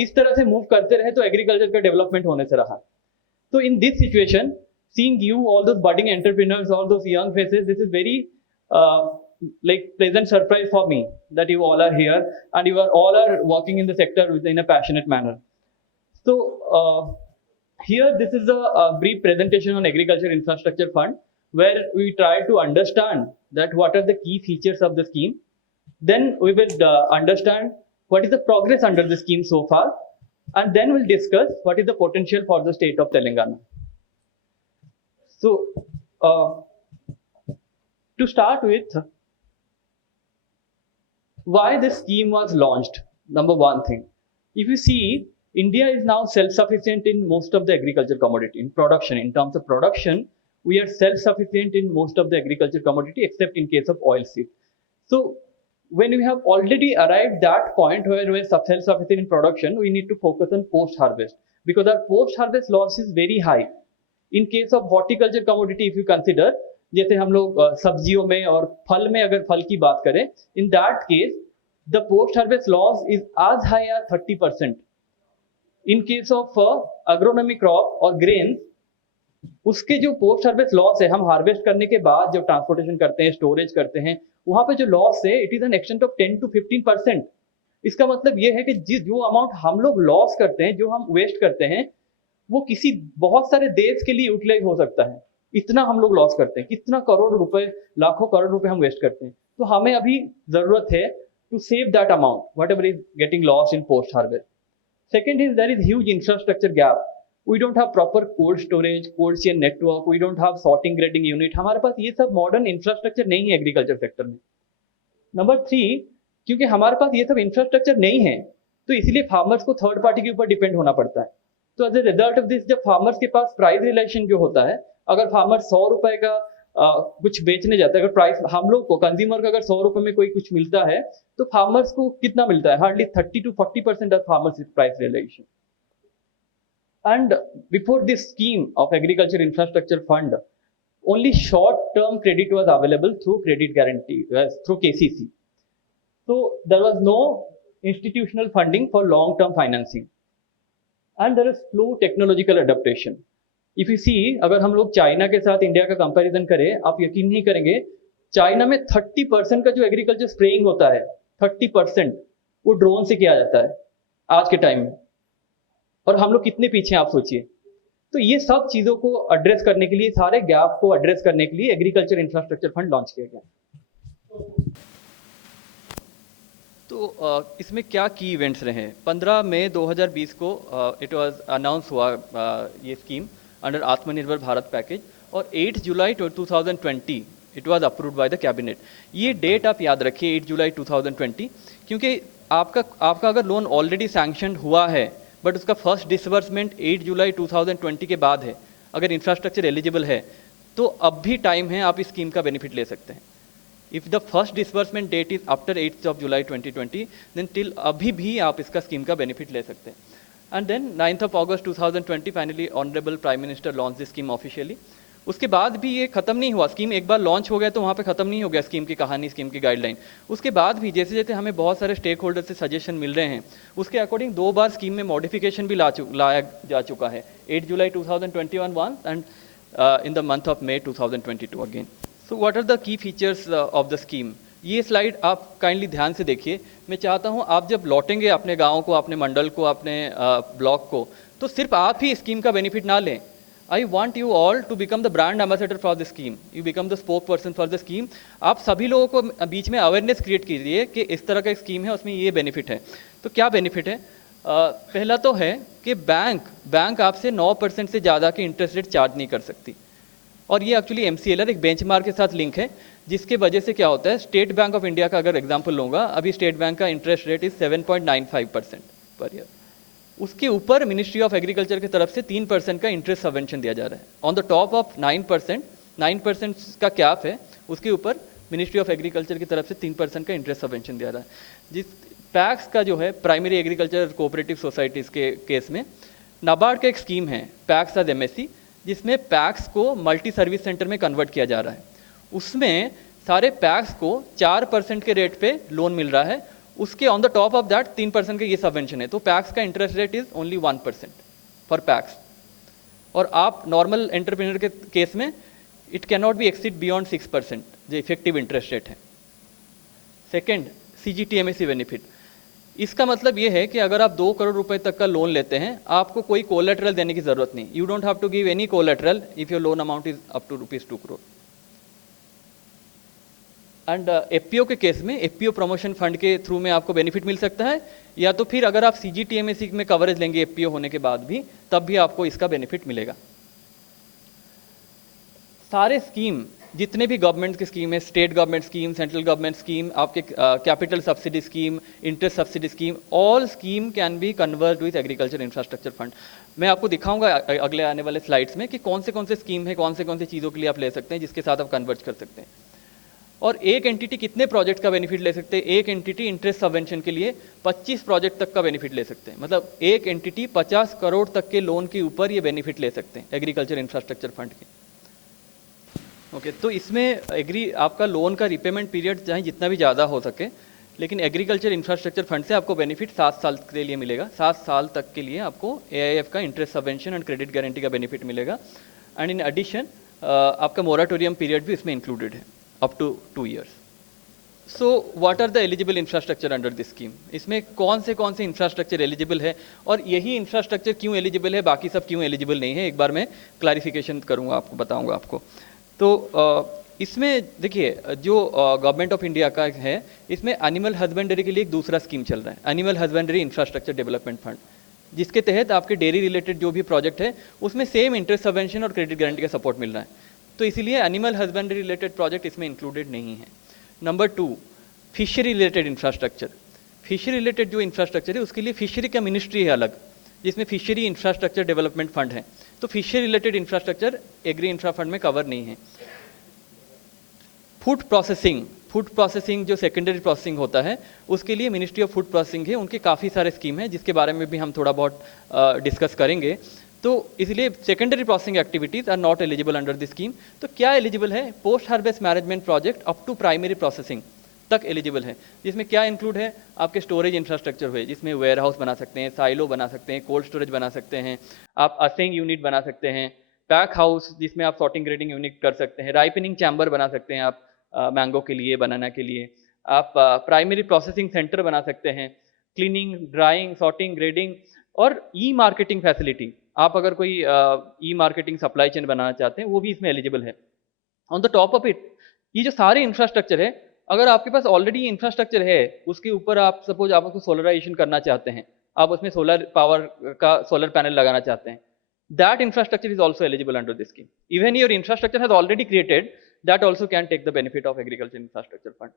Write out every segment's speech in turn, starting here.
इस तरह से मूव करते रहे तो एग्रीकल्चर का डेवलपमेंट होने से रहा. So in this situation, seeing you, all those budding entrepreneurs, all those young faces, this is very like pleasant surprise for me that you all are here and you are all are working in the sector in a passionate manner. So here this is a brief presentation on Agriculture Infrastructure Fund, where we try to understand that what are the key features of the scheme. Then we will understand what is the progress under the scheme so far, and then we'll discuss what is the potential for the state of Telangana. So to start with, why this scheme was launched. Number one thing, if you see, India is now self-sufficient in most of the agriculture commodity in production. In terms of production, we are self-sufficient in most of the agriculture commodity except in case of oilseed. So when we have already arrived that point where we are self-sufficient in production, we need to focus on post-harvest, because our post-harvest loss is very high. In case of horticulture commodity, if you consider, जैसे हम लोग सब्जियों में और फल में अगर फल की बात करें, in that case the post-harvest loss is as high as 30%. In case of agronomic crop और grains, उसके जो पोस्ट हार्वेस्ट लॉस है, हम हार्वेस्ट करने के बाद जब ट्रांसपोर्टेशन करते हैं, स्टोरेज करते हैं, वहां पे जो लॉस है it is an extent of 10 to 15%. इसका मतलब ये है कि जो अमाउंट हम लोग लॉस करते हैं, जो हम वेस्ट करते हैं, वो किसी बहुत सारे देश के लिए यूटिलाइज हो सकता है. इतना हम लोग लॉस करते हैं, कितना करोड़ रुपए, लाखों करोड़ रुपए हम वेस्ट करते हैं. तो हमें अभी जरूरत है to save that amount whatever is getting loss in post harvest. Second is there is huge infrastructure gap. We don't have proper cold storage, cold chain network. We don't have sorting grading unit. हमारे पास ये सब modern infrastructure नहीं है agriculture sector में. Number 3, क्योंकि हमारे पास ये सब इंफ्रास्ट्रक्चर नहीं है, तो इसलिए फार्मर्स को थर्ड पार्टी के ऊपर डिपेंड होना पड़ता है. तो as a result of this, जब फार्मर्स के पास प्राइस रिलेशन जो होता है, अगर फार्मर 100 रुपए का कुछ बेचने जाता है, अगर प्राइस हम लोग को कंज्यूमर को अगर 100 रुपए में कोई कुछ मिलता है, तो फार्मर्स को कितना मिलता है? Hardly 30 to 40% of farmers price realisation. And before this scheme of agriculture infrastructure fund, only short term credit was available through credit guarantee, through KCC. So there was no institutional funding for long term financing, and there is slow technological adaptation. If you see, अगर हम लोग China के साथ India का comparison करें, आप यकीन नहीं करेंगे, चाइना में 30% का जो एग्रीकल्चर स्प्रेइंग होता है, 30% वो ड्रोन से किया जाता है आज के टाइम में. और हम लोग कितने पीछे हैं आप सोचिए. तो ये सब चीजों को एड्रेस करने के लिए, सारे गैप को एड्रेस करने के लिए एग्रीकल्चर इंफ्रास्ट्रक्चर फंड लॉन्च किया गया. तो इसमें क्या की इवेंट्स रहे? 15 मई 2020 को इट वाज अनाउंस हुआ ये स्कीम अंडर आत्मनिर्भर भारत पैकेज, और 8 July 2020 it was approved by the cabinet. ये डेट आप याद रखिए, 8 जुलाई 2020, क्योंकि आपका अगर लोन ऑलरेडी सैंक्शन हुआ है बट उसका फर्स्ट डिसबर्समेंट 8 जुलाई 2020 के बाद है, अगर इंफ्रास्ट्रक्चर एलिजिबल है, तो अब भी टाइम है, आप इस स्कीम का बेनिफिट ले सकते हैं. If the first disbursement date is after 8 July 2020, then till अभी भी आप इसका स्कीम का बेनिफिट ले सकते हैं. And then 9 August 2020 finally honourable prime minister launch this scheme officially. उसके बाद भी ये खत्म नहीं हुआ, स्कीम एक बार लॉन्च हो गया तो वहाँ पे खत्म नहीं हो गया स्कीम की कहानी, स्कीम की गाइडलाइन. उसके बाद भी जैसे जैसे हमें बहुत सारे स्टेक होल्डर से सजेशन मिल रहे हैं, उसके अकॉर्डिंग 2 बार स्कीम में मॉडिफिकेशन भी लाया जा चुका है. 8 जुलाई 2021 once and in the month of May 2022 again. So what are the key features of the scheme? ये स्लाइड आप काइंडली ध्यान से देखिए. मैं चाहता हूँ आप जब लौटेंगे अपने गाँव को, अपने मंडल को, अपने ब्लॉक को, तो सिर्फ आप ही स्कीम का बेनिफिट ना लें. I want you all to become the brand ambassador for the scheme. You become the spokesperson for the scheme. आप सभी लोगों को बीच में अवेयरनेस क्रिएट कीजिए कि इस तरह का एक स्कीम है, उसमें ये बेनिफिट है. तो क्या बेनिफिट है? पहला तो है कि बैंक आपसे 9% से ज़्यादा की इंटरेस्ट रेट चार्ज नहीं कर सकती. और ये एक्चुअली MCLR एक बेंचमार्क के साथ लिंक है, जिसके वजह से क्या होता है, स्टेट बैंक ऑफ इंडिया का अगर एग्जाम्पल लूँगा, अभी स्टेट बैंक का interest rate is 7.95% per year. उसके ऊपर मिनिस्ट्री ऑफ एग्रीकल्चर की तरफ से 3% का इंटरेस्ट सबवेंशन दिया जा रहा है. ऑन द टॉप ऑफ 9% का कैप है, उसके ऊपर मिनिस्ट्री ऑफ एग्रीकल्चर की तरफ से 3% का इंटरेस्ट सबवेंशन दिया रहा है. जिस पैक्स का जो है, प्राइमरी एग्रीकल्चर कोऑपरेटिव सोसाइटीज़ के केस में नाबार्ड का एक स्कीम है, पैक्स एज MSC, जिसमें पैक्स को मल्टी सर्विस सेंटर में कन्वर्ट किया जा रहा है. उसमें सारे पैक्स को 4% के रेट पे लोन मिल रहा है. उसके on the top of that 3% का ये सबवेंशन है, तो पैक्स का interest rate is only 1% for PACS. और आप नॉर्मल एंटरप्रेन्योर के केस में it can not be exceed beyond 6% जो इफेक्टिव इंटरेस्ट रेट है। Second, CGTMSE benefit. इसका मतलब ये है कि अगर आप 2 करोड़ रुपए तक का लोन लेते हैं, आपको कोई कोलेटरल देने की जरूरत नहीं। You don't have to give any collateral if your loan amount is up to ₹2 crore. And FPO के केस में FPO प्रमोशन फंड के थ्रू में आपको बेनिफिट मिल सकता है, या तो फिर अगर आप CGTMSE में कवरेज लेंगे FPO होने के बाद भी, तब भी आपको इसका बेनिफिट मिलेगा। सारे स्कीम, जितने भी गवर्नमेंट की स्कीम है, state government scheme, central government scheme, आपके capital subsidy scheme, interest subsidy scheme, all scheme can be convert with agriculture infrastructure fund. मैं आपको दिखाऊंगा अगले आने वाले स्लाइड्स में कि कौन से स्कीम है, कौन से चीज़ों के लिए आप ले सकते हैं, जिसके साथ आप कन्वर्ट कर सकते हैं। और एक एंटिटी कितने प्रोजेक्ट का बेनिफिट ले सकते हैं? एक एंटिटी इंटरेस्ट सबवेंशन के लिए 25 प्रोजेक्ट तक का बेनिफिट ले सकते हैं। मतलब एक एंटिटी 50 करोड़ तक के लोन के ऊपर ये बेनिफिट ले सकते हैं एग्रीकल्चर इंफ्रास्ट्रक्चर फंड के। ओके, तो इसमें आपका लोन का रिपेमेंट पीरियड चाहे जितना भी ज़्यादा हो सके, लेकिन एग्रीकल्चर इंफ्रास्ट्रक्चर फंड से आपको बेनिफिट 7 साल के लिए मिलेगा। 7 साल तक के लिए आपको AIF का interest subvention and credit guarantee का बेनिफिट मिलेगा। एंड इन एडिशन आपका मोराटोरियम पीरियड भी इसमें इंक्लूडेड है up to 2 years। So what are the eligible infrastructure under this scheme? इसमें कौन से इंफ्रास्ट्रक्चर एलिजिबल है, और यही इंफ्रास्ट्रक्चर क्यों एलिजिबल है, बाकी सब क्यों एलिजिबल नहीं है, एक बार मैं क्लैरिफिकेशन करूंगा, आपको बताऊंगा आपको। तो इसमें देखिए, जो गवर्नमेंट ऑफ इंडिया का है, इसमें एनिमल हस्बेंड्री के लिए एक दूसरा स्कीम चल रहा है, animal husbandry infrastructure development fund, जिसके तहत आपके डेयरी रिलेटेड जो भी प्रोजेक्ट है उसमें सेम इंटरेस्ट सबवेंशन और क्रेडिट गारंटी का सपोर्ट मिल रहा है। तो इसीलिए एनिमल हस्बेंड्री रिलेटेड प्रोजेक्ट इसमें इंक्लूडेड नहीं है। Number 2, fishery related infrastructure. Fishery related जो इंफ्रास्ट्रक्चर है उसके लिए फिशरी का मिनिस्ट्री है अलग, जिसमें फिशरी इंफ्रास्ट्रक्चर डेवलपमेंट फंड है। तो fishery related infrastructure agri infra fund में कवर नहीं है। फूड प्रोसेसिंग जो सेकेंडरी प्रोसेसिंग होता है, उसके लिए मिनिस्ट्री ऑफ फूड प्रोसेसिंग है, उनके काफ़ी सारे स्कीम है जिसके बारे में भी हम थोड़ा बहुत डिस्कस करेंगे। तो इसलिए secondary processing activities are not eligible under this scheme. तो क्या एलिजिबल है? Post harvest management project up to primary processing तक एलिजिबल है, जिसमें क्या इंक्लूड है? आपके स्टोरेज इंफ्रास्ट्रक्चर हुए, जिसमें वेयर हाउस बना सकते हैं, साइलो बना सकते हैं, कोल्ड स्टोरेज बना सकते हैं, आप असेंग यूनिट बना सकते हैं, पैक हाउस जिसमें आप सॉर्टिंग ग्रेडिंग यूनिट कर सकते हैं, राइपनिंग चैम्बर बना सकते हैं आप मैंगो के लिए, बनाना के लिए, आप प्राइमरी प्रोसेसिंग सेंटर बना सकते हैं, क्लीनिंग, ड्राइंग, सॉर्टिंग, ग्रेडिंग, और ई मार्केटिंग फैसिलिटी। आप अगर कोई ई मार्केटिंग सप्लाई चेन बनाना चाहते हैं, वो भी इसमें एलिजिबल है। On the top of it, ये जो सारे इंफ्रास्ट्रक्चर है, अगर आपके पास ऑलरेडी इंफ्रास्ट्रक्चर है, उसके ऊपर आप सपोज आप उसको सोलराइजेशन करना चाहते हैं, आप उसमें सोलर पावर का सोलर पैनल लगाना चाहते हैं, that infrastructure is also eligible under this scheme. Even your infrastructure has already created, that also can take the benefit of agriculture infrastructure fund.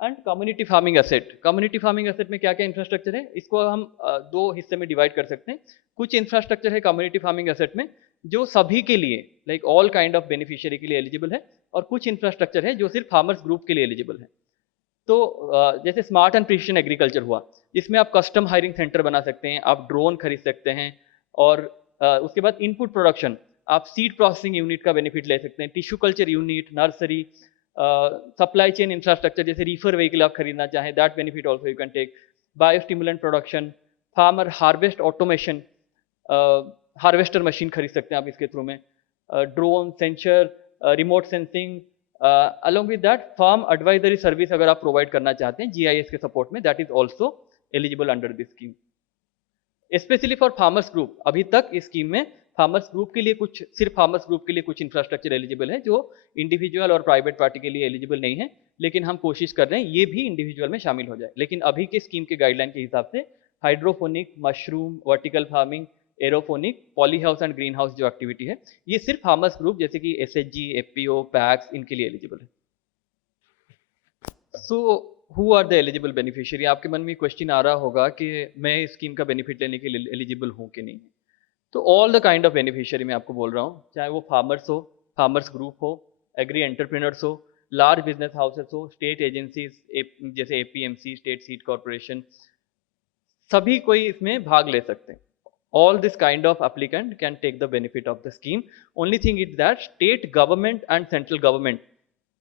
And community farming asset. Community farming asset में क्या क्या infrastructure है, इसको हम 2 हिस्से में divide कर सकते हैं। कुछ इंफ्रास्ट्रक्चर है कम्युनिटी फार्मिंग एसेट में जो सभी के लिए, like all kind of beneficiary के लिए एलिजिबल है, और कुछ इंफ्रास्ट्रक्चर है जो सिर्फ फार्मर्स ग्रुप के लिए एलिजिबल है। तो जैसे स्मार्ट एंड प्रिसिशन एग्रीकल्चर हुआ, जिसमें आप कस्टम हायरिंग सेंटर बना सकते हैं, आप ड्रोन खरीद सकते हैं, और उसके बाद इनपुट प्रोडक्शन, आप सीड प्रोसेसिंग यूनिट का बेनिफिट ले सकते हैं, tissue culture unit, nursery, supply chain infrastructure जैसे रीफर व्हीकल आप खरीदना चाहें, that benefit also you can take, biostimulant production, farmer harvest automation, harvester machine खरीद सकते हैं आप इसके थ्रू में, drone, sensor, remote sensing, along with that farm advisory service अगर आप प्रोवाइड करना चाहते हैं GIS के सपोर्ट में, that is also eligible under this scheme. Specially for farmers group, अभी तक इस स्कीम में फार्मर्स ग्रुप के लिए कुछ, सिर्फ फार्मर्स ग्रुप के लिए कुछ इंफ्रास्ट्रक्चर एलिजिबल है जो इंडिविजुअल और प्राइवेट पार्टी के लिए एलिजिबल नहीं है, लेकिन हम कोशिश कर रहे हैं ये भी इंडिविजुअल में शामिल हो जाए। लेकिन अभी के स्कीम के गाइडलाइन के हिसाब से hydroponic, mushroom, vertical farming, aeroponic, polyhouse and greenhouse जो एक्टिविटी है, ये सिर्फ फार्मर्स ग्रुप जैसे कि SHG, FPO, पैक्स, इनके लिए एलिजिबल है। So who are the eligible beneficiary? आपके मन में क्वेश्चन आ रहा होगा कि मैं इस स्कीम का बेनिफिट लेने के लिए एलिजिबल हूँ कि नहीं। तो all the kind of beneficiary मैं आपको बोल रहा हूँ, चाहे वो फार्मर्स हो, फार्मर्स ग्रुप हो, एग्री एंटरप्रेन्योर्स हो, लार्ज बिजनेस हाउसेस हो, स्टेट एजेंसीज जैसे APMC, स्टेट सीड कॉर्पोरेशन, सभी कोई इसमें भाग ले सकते हैं। All this kind of applicant can take the benefit of the scheme. Only thing is that state government and central government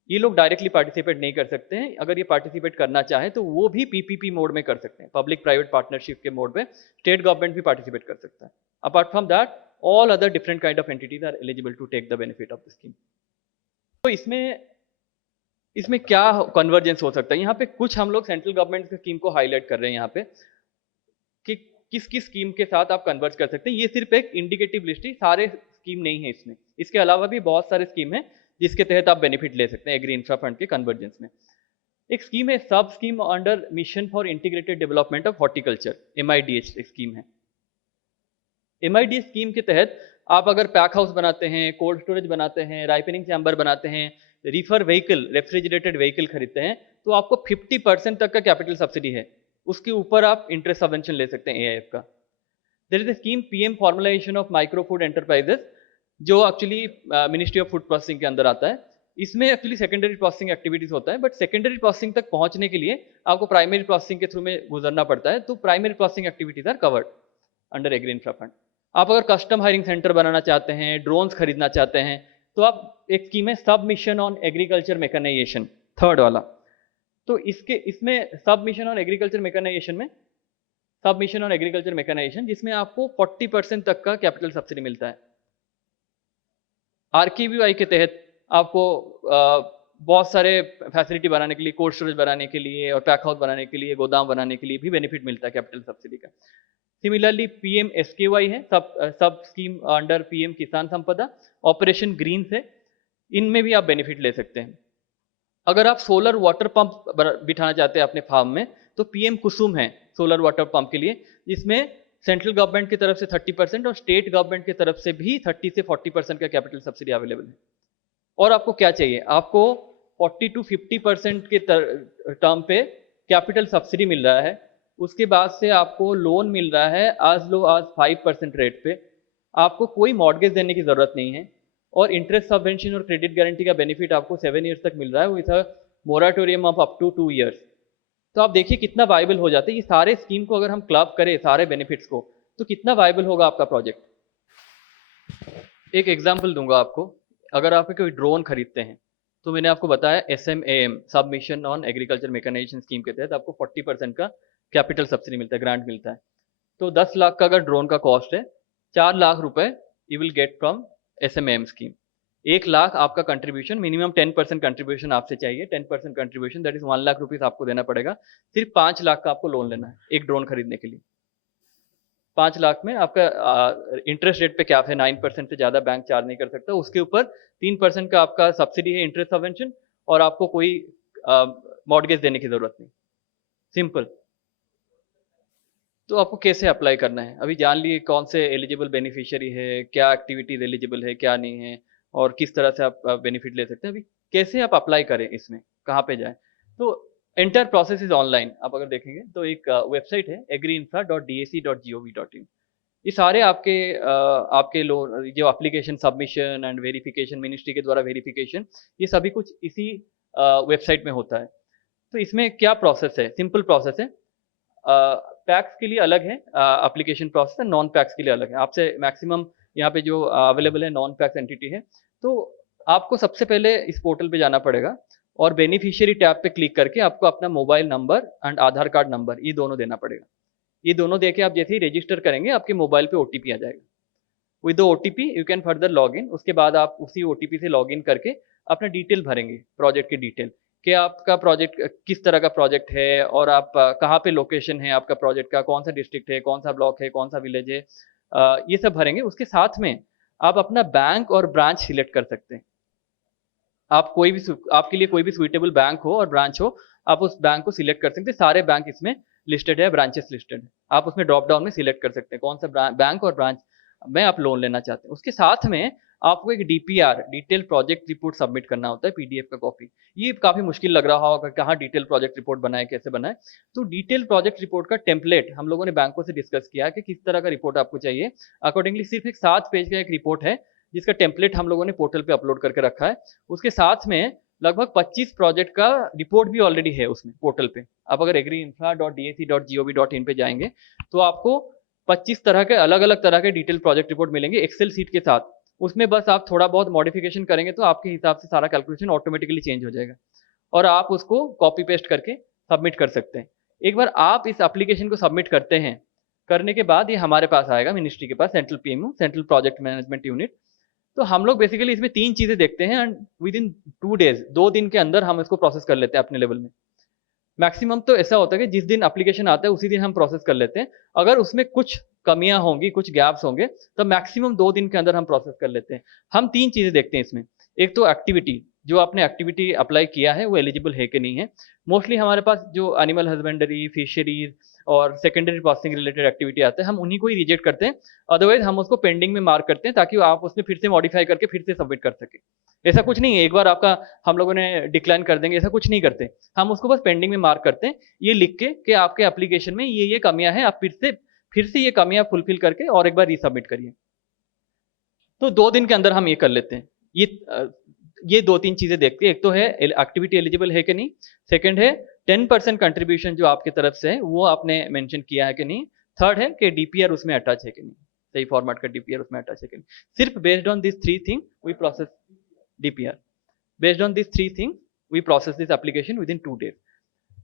ये लोग डायरेक्टली पार्टिसिपेट नहीं कर सकते हैं। अगर ये पार्टिसिपेट करना चाहे तो वो भी पीपीपी मोड में कर सकते हैं, पब्लिक प्राइवेट पार्टनरशिप के मोड में स्टेट गवर्नमेंट भी पार्टिसिपेट कर सकता है। Apart from that all other different kind of entities are eligible to take the benefit of the scheme. तो इसमें क्या कन्वर्जेंस हो सकता है, यहाँ पे कुछ हम लोग सेंट्रल गवर्नमेंट की स्कीम को हाईलाइट कर रहे हैं यहाँ पे कि किस किस स्कीम के साथ आप कन्वर्ज कर सकते हैं। ये सिर्फ एक इंडिकेटिव लिस्ट ही, सारे स्कीम नहीं है इसमें, इसके अलावा भी बहुत सारे स्कीम है जिसके तहत आप बेनिफिट ले सकते हैं एग्री इंफ्रा फंड के कन्वर्जेंस में। एक स्कीम है सब scheme under mission for integrated development of horticulture, MIDH scheme है। MIDH स्कीम के तहत आप अगर पैक हाउस बनाते हैं, कोल्ड स्टोरेज बनाते हैं, राइपनिंग चैम्बर बनाते हैं, रीफर व्हीकल, रेफ्रिजरेटेड व्हीकल खरीदते हैं, तो आपको 50% तक का कैपिटल सब्सिडी है, उसके ऊपर आप इंटरेस्ट सबवेंशन ले सकते हैं AIF का। There is a scheme PM formulation of micro food enterprises, जो actually ministry of food processing के अंदर आता है। इसमें एक्चुअली सेकेंडरी प्रोसेसिंग एक्टिविटीज होता है, बट सेकेंडरी प्रोसेसिंग तक पहुंचने के लिए आपको प्राइमरी प्रोसेसिंग के थ्रू में गुजरना पड़ता है, तो primary processing activities are covered under agri infra fund. आप अगर कस्टम हायरिंग सेंटर बनाना चाहते हैं, ड्रोन्स खरीदना चाहते हैं, तो आप एक स्कीम है submission on agriculture mechanisation, third वाला। तो इसमें सबमिशन ऑन एग्रीकल्चर मैकेनाइजेशन जिसमें आपको 40% तक का कैपिटल सब्सिडी मिलता है। RKVY के तहत आपको बहुत सारे फैसिलिटी बनाने के लिए, कोल्ड स्टोरेज बनाने के लिए और पैक हाउस बनाने के लिए, गोदाम बनाने के लिए भी बेनिफिट मिलता है कैपिटल सब्सिडी का। सिमिलरली PM SKY है, सब स्कीम अंडर PM किसान संपदा, ऑपरेशन ग्रीन से, इनमें भी आप बेनिफिट ले सकते हैं। अगर आप सोलर वाटर पंप बिठाना चाहते हैं अपने फार्म में, तो PM कुसुम है सोलर वाटर पंप के लिए, जिसमें सेंट्रल गवर्नमेंट की तरफ से 30% और स्टेट गवर्नमेंट की तरफ से भी 30 से 40% का कैपिटल सब्सिडी अवेलेबल है। और आपको क्या चाहिए, आपको 40 to 50% के टर्म पे कैपिटल सब्सिडी मिल रहा है, उसके बाद से आपको लोन मिल रहा है आज लो आज 5% रेट पे, आपको कोई मॉर्गेज देने की जरूरत नहीं है, और इंटरेस्ट सबवेंशन और क्रेडिट गारंटी का बेनिफिट आपको 7 ईयर्स तक मिल रहा है with a moratorium of up to 2 years. तो आप देखिए कितना वायबल हो जाता है। ये सारे स्कीम को अगर हम क्लब करें, सारे बेनिफिट्स को, तो कितना वायबल होगा आपका प्रोजेक्ट। एक एग्जाम्पल दूंगा आपको, अगर आप कोई ड्रोन खरीदते हैं, तो मैंने आपको बताया SMAM submission on agriculture mechanisation scheme के तहत आपको 40% का कैपिटल सब्सिडी मिलता है, ग्रांट मिलता है। तो 10 लाख का अगर ड्रोन का कॉस्ट है, 4 लाख रुपए you will get from SMAM scheme. 1 lakh आपका कंट्रीब्यूशन, मिनिमम 10% कंट्रीब्यूशन आपसे चाहिए, 10% contribution that is 1 lakh rupees आपको देना पड़ेगा। सिर्फ 5 लाख का आपको लोन लेना है एक ड्रोन खरीदने के लिए। 5 लाख में आपका इंटरेस्ट रेट पे क्या है, 9% से ज्यादा बैंक चार्ज नहीं कर सकता, उसके ऊपर 3% का आपका सब्सिडी है इंटरेस्ट सबवेंशन, और आपको कोई मॉर्गेज देने की जरूरत नहीं, सिंपल। तो आपको कैसे अप्लाई करना है, अभी जान लिए कौन से एलिजिबल बेनिफिशियरी है, क्या एक्टिविटीज एलिजिबल है, क्या नहीं है, और किस तरह से आप बेनिफिट ले सकते हैं। अभी कैसे आप अप्लाई करें, इसमें कहाँ पे जाएं। तो एंटायर प्रोसेस इज ऑनलाइन। आप अगर देखेंगे तो एक वेबसाइट है agriinfra.dac.gov.in। ये सारे आपके लोन जो application submission and verification, ministry के द्वारा वेरिफिकेशन, ये सभी कुछ इसी वेबसाइट में होता है। तो इसमें क्या प्रोसेस है, सिंपल प्रोसेस है। पैक्स के लिए अलग है एप्लीकेशन प्रोसेस है, नॉन पैक्स के लिए अलग है। आपसे मैक्सिमम यहाँ पे जो अवेलेबल है नॉन पैक्स एंटिटी है। तो आपको सबसे पहले इस पोर्टल पे जाना पड़ेगा और बेनिफिशियरी टैब पे क्लिक करके आपको अपना mobile number and Aadhaar card number ये दोनों देना पड़ेगा। ये दोनों देके आप जैसे ही रजिस्टर करेंगे आपके मोबाइल पे OTP आ जाएगा। With the OTP you can further log in. उसके बाद आप उसी OTP से लॉग इन करके अपना डिटेल भरेंगे, प्रोजेक्ट की डिटेल, कि आपका प्रोजेक्ट किस तरह का प्रोजेक्ट है और आप कहाँ पे लोकेशन है आपका प्रोजेक्ट का, कौन सा डिस्ट्रिक्ट है, कौन सा ब्लॉक है, कौन सा विलेज है, ये सब भरेंगे। उसके साथ में आप अपना बैंक और ब्रांच सिलेक्ट कर सकते हैं। आप कोई भी, आपके लिए कोई भी सुइटेबल बैंक हो और ब्रांच हो, आप उस बैंक को सिलेक्ट कर सकते हैं। सारे बैंक इसमें लिस्टेड है, ब्रांचेस लिस्टेड है। आप उसमें ड्रॉप डाउन में सिलेक्ट कर सकते हैं कौन सा बैंक और ब्रांच में आप लोन लेना चाहते हैं। उसके साथ में आपको एक DPR, detail project report submit करना होता है, PDF का कॉपी। ये काफी मुश्किल लग रहा होगा, कहाँ डिटेल प्रोजेक्ट रिपोर्ट बनाए, कैसे बनाए। तो डिटेल प्रोजेक्ट रिपोर्ट का टेम्पलेट हम लोगों ने बैंकों से डिस्कस किया कि किस तरह का रिपोर्ट आपको चाहिए। अकॉर्डिंगली सिर्फ एक 7 पेज का एक रिपोर्ट है जिसका टेम्पलेट हम लोगों ने पोर्टल पे अपलोड करके रखा है। उसके साथ में लगभग 25 प्रोजेक्ट का रिपोर्ट भी ऑलरेडी है उसमें पोर्टल पे। आप अगर agriinfra.dac.gov.in पे जाएंगे तो आपको 25 तरह के अलग अलग तरह के डिटेल प्रोजेक्ट रिपोर्ट मिलेंगे एक्सेल सीट के साथ। उसमें बस आप थोड़ा बहुत मॉडिफिकेशन करेंगे तो आपके हिसाब से सारा कैलकुलेशन ऑटोमेटिकली चेंज हो जाएगा और आप उसको कॉपी पेस्ट करके सबमिट कर सकते हैं। एक बार आप इस एप्लीकेशन को सबमिट करते हैं, करने के बाद ये हमारे पास आएगा मिनिस्ट्री के पास, central PMO, central project management unit. तो हम लोग बेसिकली इसमें 3 चीजें देखते हैं एंड विद इन 2 डेज, 2 दिन के अंदर हम इसको प्रोसेस कर लेते हैं अपने लेवल में। मैक्सिमम तो ऐसा होता है कि जिस दिन एप्लीकेशन आता है उसी दिन हम प्रोसेस कर लेते हैं। अगर उसमें कुछ कमियां होंगी, कुछ गैप्स होंगे, तो मैक्सिमम 2 दिन के अंदर हम प्रोसेस कर लेते हैं। हम 3 चीजें देखते हैं इसमें। एक तो एक्टिविटी, जो आपने एक्टिविटी अप्लाई किया है वो एलिजिबल है कि नहीं है। मोस्टली हमारे पास जो एनिमल हस्बेंडरी, फिशरीज और सेकेंडरी प्रोसेसिंग रिलेटेड एक्टिविटी आते हैं, हम उन्हीं को ही रिजेक्ट करते हैं। अदरवाइज हम उसको पेंडिंग में मार्क करते हैं ताकि आप उसमें फिर से मॉडिफाई करके फिर से सबमिट कर सके। ऐसा कुछ नहीं है एक बार आपका हम लोगों ने डिक्लाइन कर देंगे, ऐसा कुछ नहीं करते। हम उसको बस पेंडिंग में मार्क करते हैं, ये लिख के कि आपके एप्लीकेशन में ये कमियां हैं, आप फिर से ये कमियां फुलफिल करके और एक बार रीसबमिट करिए। तो 2 दिन के अंदर हम ये कर लेते हैं। ये 2-3 चीजें देखते हैं। एक तो है एक्टिविटी एलिजिबल है कि नहीं, सेकंड है 10% कंट्रीब्यूशन जो आपकी तरफ से है वो आपने मेंशन किया है कि नहीं, थर्ड है कि डीपीआर उसमें अटैच है कि नहीं, सही फॉर्मेट का डीपीआर उसमें अटैच है कि नहीं। सिर्फ based on this 3 thing we process DPR. Based on this 3 thing we process this application within 2 days.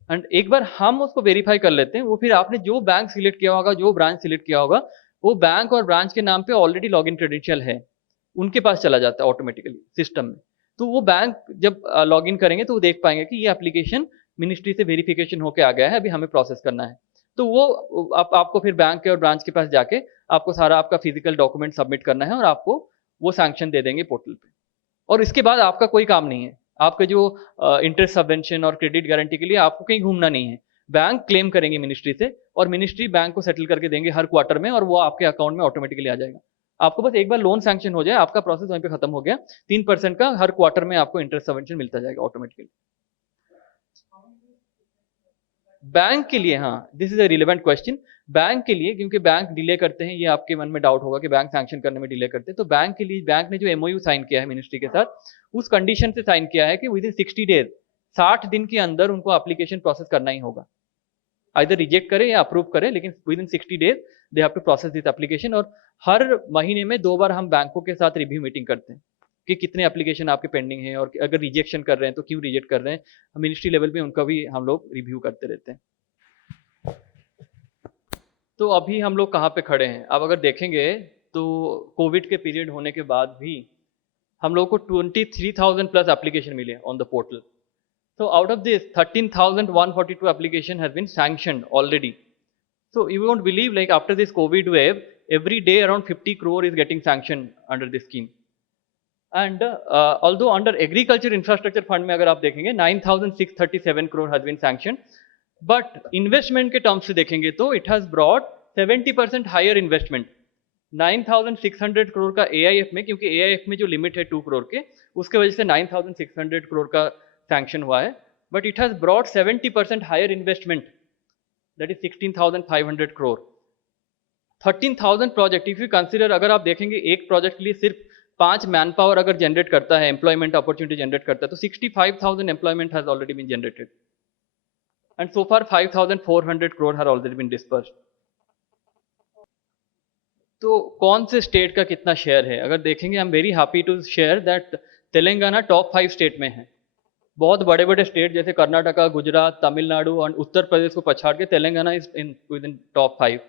And एक बार हम उसको वेरीफाई कर लेते हैं, वो फिर आपने जो बैंक सिलेक्ट किया होगा, जो ब्रांच सिलेक्ट किया होगा, वो बैंक और ब्रांच के नाम पे ऑलरेडी लॉगिन क्रेडेंशियल है, उनके पास चला जाता है ऑटोमेटिकली सिस्टम में। तो वो बैंक जब लॉगिन करेंगे तो वो देख पाएंगे कि ये एप्लीकेशन मिनिस्ट्री से वेरिफिकेशन होके आ गया है, अभी हमें प्रोसेस करना है। तो वो आपको फिर बैंक के और ब्रांच के पास जाके आपको सारा आपका फिजिकल डॉक्यूमेंट सबमिट करना है और आपको वो सैंक्शन दे देंगे पोर्टल पे। और इसके बाद आपका कोई काम नहीं है। आपके जो इंटरेस्ट सबवेंशन और क्रेडिट गारंटी के लिए आपको कहीं घूमना नहीं है। बैंक क्लेम करेंगे मिनिस्ट्री से और मिनिस्ट्री बैंक को सेटल करके देंगे हर क्वार्टर में और वो आपके अकाउंट में ऑटोमेटिकली आ जाएगा। आपको बस एक बार लोन सैंक्शन हो जाए, आपका प्रोसेस वहीं पे खत्म हो गया। 3% का हर क्वार्टर में आपको इंटरेस्ट सबवेंशन मिलता जाएगा ऑटोमेटिकली। बैंक के लिए, हाँ, this is a relevant question. Bank के लिए, क्योंकि बैंक डिले करते हैं, ये आपके मन में डाउट होगा कि बैंक सैंक्शन करने में डिले करते हैं, तो बैंक के लिए बैंक ने जो एमओयू साइन किया है मिनिस्ट्री के साथ, उस कंडीशन से साइन किया है कि विद इन 60 डेज, 60 दिन के अंदर उनको एप्लीकेशन प्रोसेस करना ही होगा। आइदर रिजेक्ट करे या अप्रूव करे, लेकिन within 60 days they have to process this application. और हर महीने में 2 बार हम बैंकों के साथ रिव्यू मीटिंग करते हैं कि कितने एप्लीकेशन आपके पेंडिंग हैं और अगर रिजेक्शन कर रहे हैं तो क्यों रिजेक्ट कर रहे हैं। मिनिस्ट्री लेवल पे उनका भी हम लोग रिव्यू करते रहते हैं। तो अभी हम लोग कहाँ पे खड़े हैं, अब अगर देखेंगे तो कोविड के पीरियड होने के बाद भी हम लोग को 23,000 प्लस एप्लीकेशन मिले on the portal. So out of this, 13,142 application has been sanctioned already. So you won't believe, like after this COVID wave, every day around 50 crore is getting sanctioned under this scheme. And although under agriculture infrastructure fund में अगर आप देखेंगे 9,637 crore has been sanctioned, but investment के terms से देखेंगे तो it has brought 70% higher investment. 9,600 crore का AIF में, क्योंकि AIF में जो लिमिट है 2 करोड़ के, उसके वजह से 9,600 crore का सैंक्शन हुआ है, but it has brought 70% higher investment, that is 16,500 करोड़। 13,000 प्रोजेक्ट, इफ यू कंसिडर, अगर आप देखेंगे एक प्रोजेक्ट के लिए सिर्फ 5 मैन पावर अगर जनरेट करता है, एम्प्लॉयमेंट अपॉर्चुनिटी जनरेट करता है, तो 65,000 employment has already been generated and so far 5,400 crore have already been disbursed. तो कौन से स्टेट का कितना शेयर है अगर देखेंगे, I am very happy to share that Telangana top 5 state में है। बहुत बड़े बड़े स्टेट जैसे कर्नाटका, गुजरात, तमिलनाडु और उत्तर प्रदेश को पछाड़ के Telangana is in with in top 5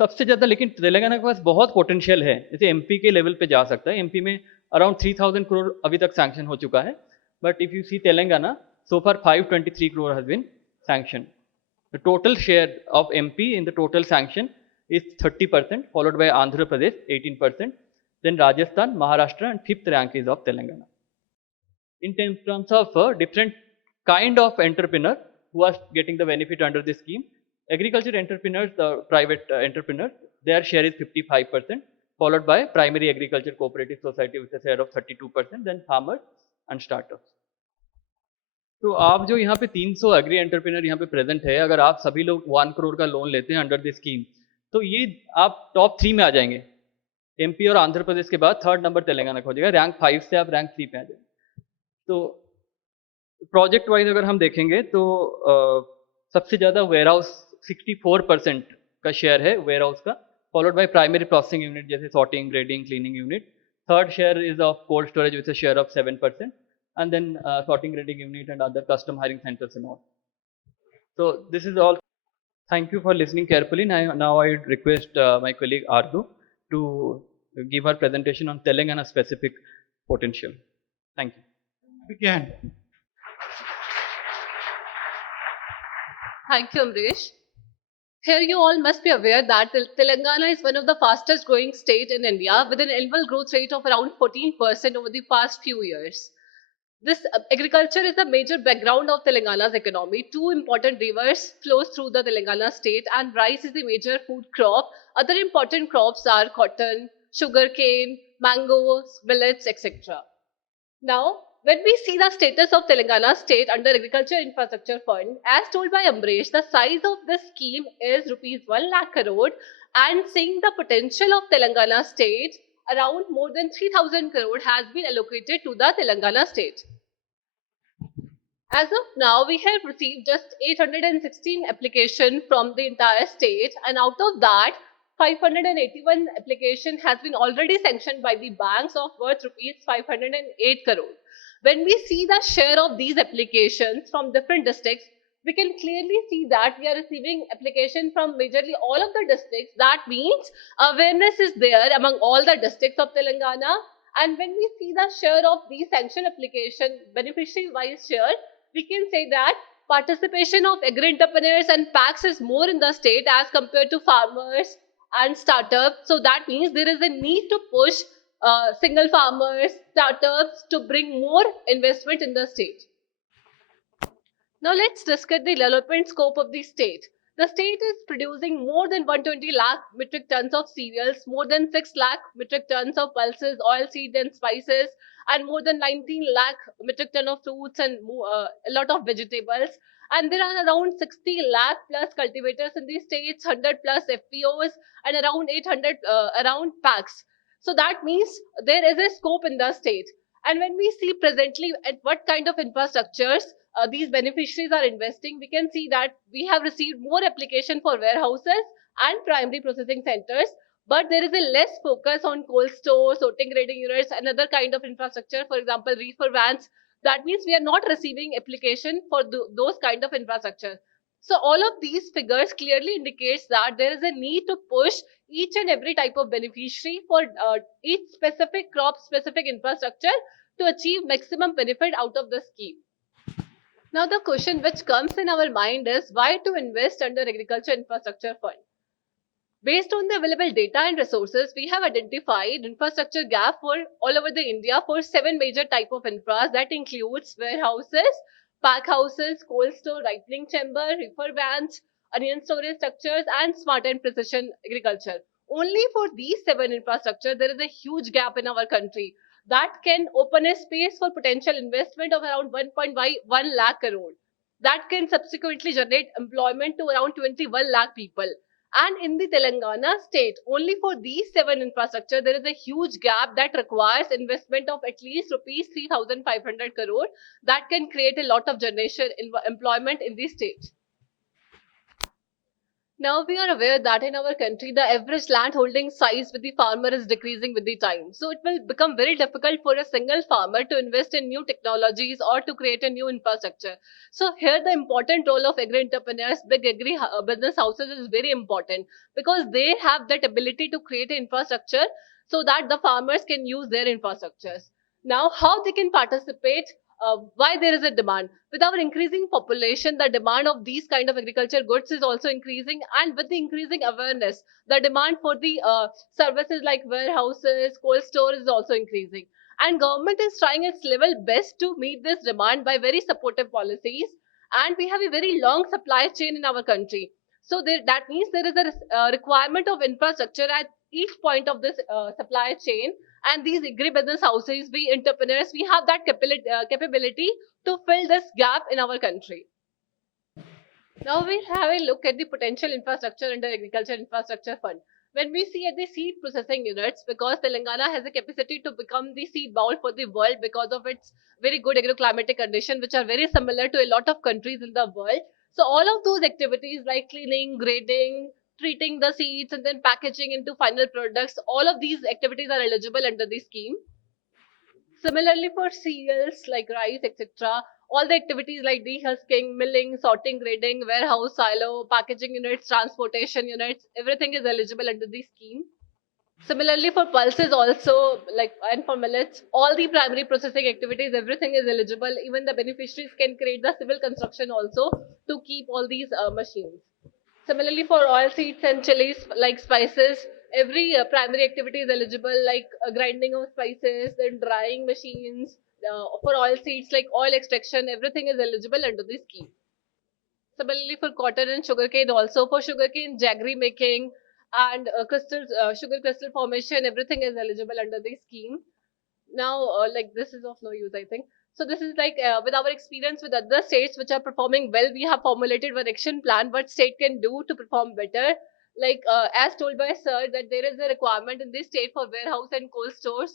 सबसे ज़्यादा। लेकिन तेलंगाना के पास बहुत पोटेंशियल है, जैसे एमपी के लेवल पे जा सकता है। एमपी में अराउंड 3,000 करोड़ अभी तक सैंक्शन हो चुका है, but if you see Telangana, so far 523 crore has been sanction. The total share of MP in the total sanction is 30%, followed by Andhra Pradesh 18%, then Rajasthan, Maharashtra, and 5th rank is of Telangana. In terms of different kind of entrepreneur who are getting the benefit under this scheme, agriculture entrepreneurs, the private entrepreneurs, their share is 55%, followed by primary agriculture cooperative society with a share of 32%, then farmers and startups. तो आप जो यहाँ पे 300 agree entrepreneur यहाँ पे present है, अगर आप सभी लोग 1 करोड़ का लोन लेते हैं अंडर दिस स्कीम, तो ये आप टॉप 3 में आ जाएंगे। एमपी और आंध्र प्रदेश के बाद 3rd नंबर तेलंगाना का हो जाएगा। रैंक 5 से आप रैंक 3 पे आ जाएंगे। तो प्रोजेक्ट वाइज अगर हम देखेंगे तो सबसे ज़्यादा वेयर हाउस 64% का शेयर है वेयर हाउस का, followed by primary processing unit जैसे sorting, grading, cleaning unit Third share is of cold storage with a share of 7%, and then sorting grading unit and other custom hiring centers and all. So this is all. Thank you for listening carefully. Now I request my colleague Ardu to give her presentation on Telangana specific potential. Thank you. Begin. Thank you, Amrish. Here you all must be aware that Telangana is one of the fastest growing state in India with an annual growth rate of around 14% over the past few years. This agriculture is the major background of Telangana's economy. Two important rivers flows through the Telangana state and rice is the major food crop. Other important crops are cotton, sugarcane, mangoes, millets, etc. Now, when we see the status of Telangana state under Agriculture Infrastructure Fund, as told by Amresh, the size of this scheme is rupees 1 lakh crore, and seeing the potential of Telangana state, around more than 3,000 crore has been allocated to the Telangana state. As of now, we have received just 816 applications from the entire state, and out of that, 581 application has been already sanctioned by the banks of worth rupees 508 crore. When we see the share of these applications from different districts, we can clearly see that we are receiving application from majorly all of the districts. That means awareness is there among all the districts of Telangana. And when we see the share of these sanction application beneficiary wise share, we can say that participation of agri entrepreneurs and packs is more in the state as compared to farmers and startups. So that means there is a need to push single farmers, startups to bring more investment in the state. Now let's discuss the development scope of the state. The state is producing more than 120 lakh metric tons of cereals, more than 6 lakh metric tons of pulses, oilseeds and spices, and more than 19 lakh metric ton of fruits and a lot of vegetables. And there are around 60 lakh plus cultivators in the states, 100 plus FPOs, and around 800 around packs. So that means there is a scope in the state. And when we see presently at what kind of infrastructures these beneficiaries are investing, we can see that we have received more application for warehouses and primary processing centers, but there is a less focus on cold stores, sorting grading units, and other kind of infrastructure, for example, reefer vans. That means we are not receiving application for those kind of infrastructure. So all of these figures clearly indicates that there is a need to push each and every type of beneficiary for each specific crop, specific infrastructure to achieve maximum benefit out of the scheme. Now the question which comes in our mind is why to invest under Agriculture Infrastructure Fund? Based on the available data and resources, we have identified infrastructure gap for all over the India for 7 major type of infras that includes warehouses, pack houses, cold store, ripening chamber, reefer vans, onion storage structures, and smart and precision agriculture. Only for these 7 infrastructure, there is a huge gap in our country that can open a space for potential investment of around 1.1 lakh crore. That can subsequently generate employment to around 21 lakh people. And in the Telangana state, only for these 7 infrastructure, there is a huge gap that requires investment of at least rupees 3,500 crore that can create a lot of generation employment in the state. Now we are aware that in our country, the average land holding size with the farmer is decreasing with the time. So it will become very difficult for a single farmer to invest in new technologies or to create a new infrastructure. So here the important role of agri entrepreneurs, big agri business houses is very important because they have that ability to create an infrastructure so that the farmers can use their infrastructures. Now how they can participate, why there is a demand. With our increasing population, the demand of these kind of agriculture goods is also increasing, and with the increasing awareness, the demand for the services like warehouses, cold stores is also increasing. And government is trying its level best to meet this demand by very supportive policies. And we have a very long supply chain in our country. So that means there is a requirement of infrastructure at each point of this supply chain, and these agri-business houses, we entrepreneurs, we have that capability to fill this gap in our country. Now we'll have a look at the potential infrastructure under Agriculture Infrastructure Fund. When we see at the seed processing units, because Telangana has a capacity to become the seed bowl for the world because of its very good agroclimatic condition, which are very similar to a lot of countries in the world. So all of those activities like cleaning, grading, treating the seeds and then packaging into final products. All of these activities are eligible under the scheme. Similarly, for cereals like rice, etc., all the activities like dehusking, milling, sorting, grading, warehouse, silo, packaging units, transportation units, everything is eligible under the scheme. Similarly, for pulses also, like, and for millets, all the primary processing activities, everything is eligible. Even the beneficiaries can create the civil construction also to keep all these machines. Similarly, for oil seeds and chilies like spices, every primary activity is eligible, like grinding of spices, then drying machines. For oil seeds like oil extraction, everything is eligible under the scheme. Similarly, for cotton and sugarcane, also for sugarcane jaggery making and sugar crystal formation, everything is eligible under the scheme. Now, like, this is of no use, I think. So this is like, with our experience with other states which are performing well, we have formulated one action plan what state can do to perform better. Like, as told by sir, that there is a requirement in this state for warehouse and cold stores.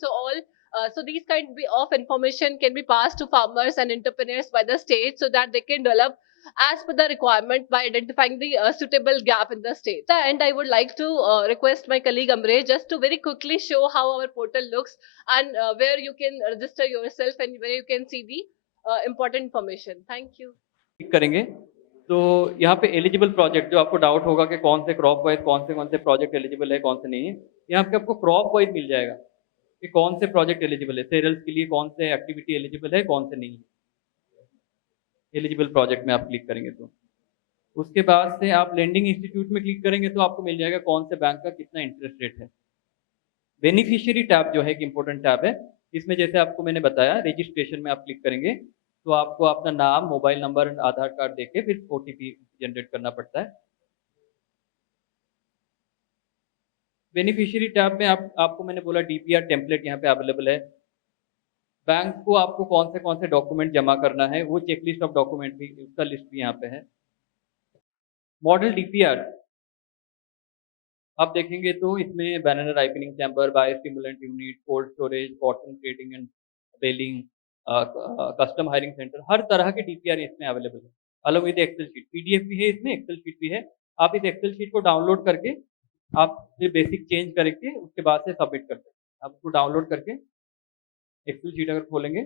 So these kind of information can be passed to farmers and entrepreneurs by the state so that they can develop as per the requirement by identifying the suitable gap in the state. And I would like to request my colleague Amre just to very quickly show how our portal looks and where you can register yourself and where you can see the important information. Thank you. Click करेंगे तो यहाँ पे eligible project, जो आपको doubt होगा कि कौन से क्रॉप वाइज कौन से प्रोजेक्ट एलिजिबल है, कौन से नहीं है, यहाँ पे आपको क्रॉप वाइज मिल जाएगा कि कौन से प्रोजेक्ट एलिजिबल है, सेरियल्स के लिए कौन से एक्टिविटी एलिजिबल है, कौन से नहीं है। एलिजिबल प्रोजेक्ट में आप क्लिक करेंगे तो उसके बाद से आप लेंडिंग इंस्टीट्यूट में क्लिक करेंगे तो आपको मिल जाएगा कौन से बैंक का कितना इंटरेस्ट रेट है। बेनिफिशियरी टैब जो है एक इंपॉर्टेंट टैब है, इसमें जैसे आपको मैंने बताया रजिस्ट्रेशन में आप क्लिक करेंगे तो आपको अपना नाम, मोबाइल नंबर, आधार कार्ड देके फिर OTP जनरेट करना पड़ता है। बेनिफिशियरी टैब में आपको मैंने बोला DPR टेम्पलेट यहाँ पे अवेलेबल है। बैंक को आपको कौन से डॉक्यूमेंट जमा करना है वो चेकलिस्ट ऑफ डॉक्यूमेंट भी, उसका लिस्ट भी यहाँ पे है। मॉडल DPR आप देखेंगे तो इसमें banana ripening chamber, bio stimulant unit, cold storage, cotton trading and baling, custom hiring centre, हर तरह के DPR इसमें अवेलेबल है। अलग विद एक्सेल शीट, PDF भी है इसमें, एक्सेल शीट भी है। आप इस एक्सेल शीट को डाउनलोड करके आप फिर बेसिक चेंज करके उसके बाद से सबमिट कर सकते हैं। आप उसको डाउनलोड करके एक्सेल शीट अगर खोलेंगे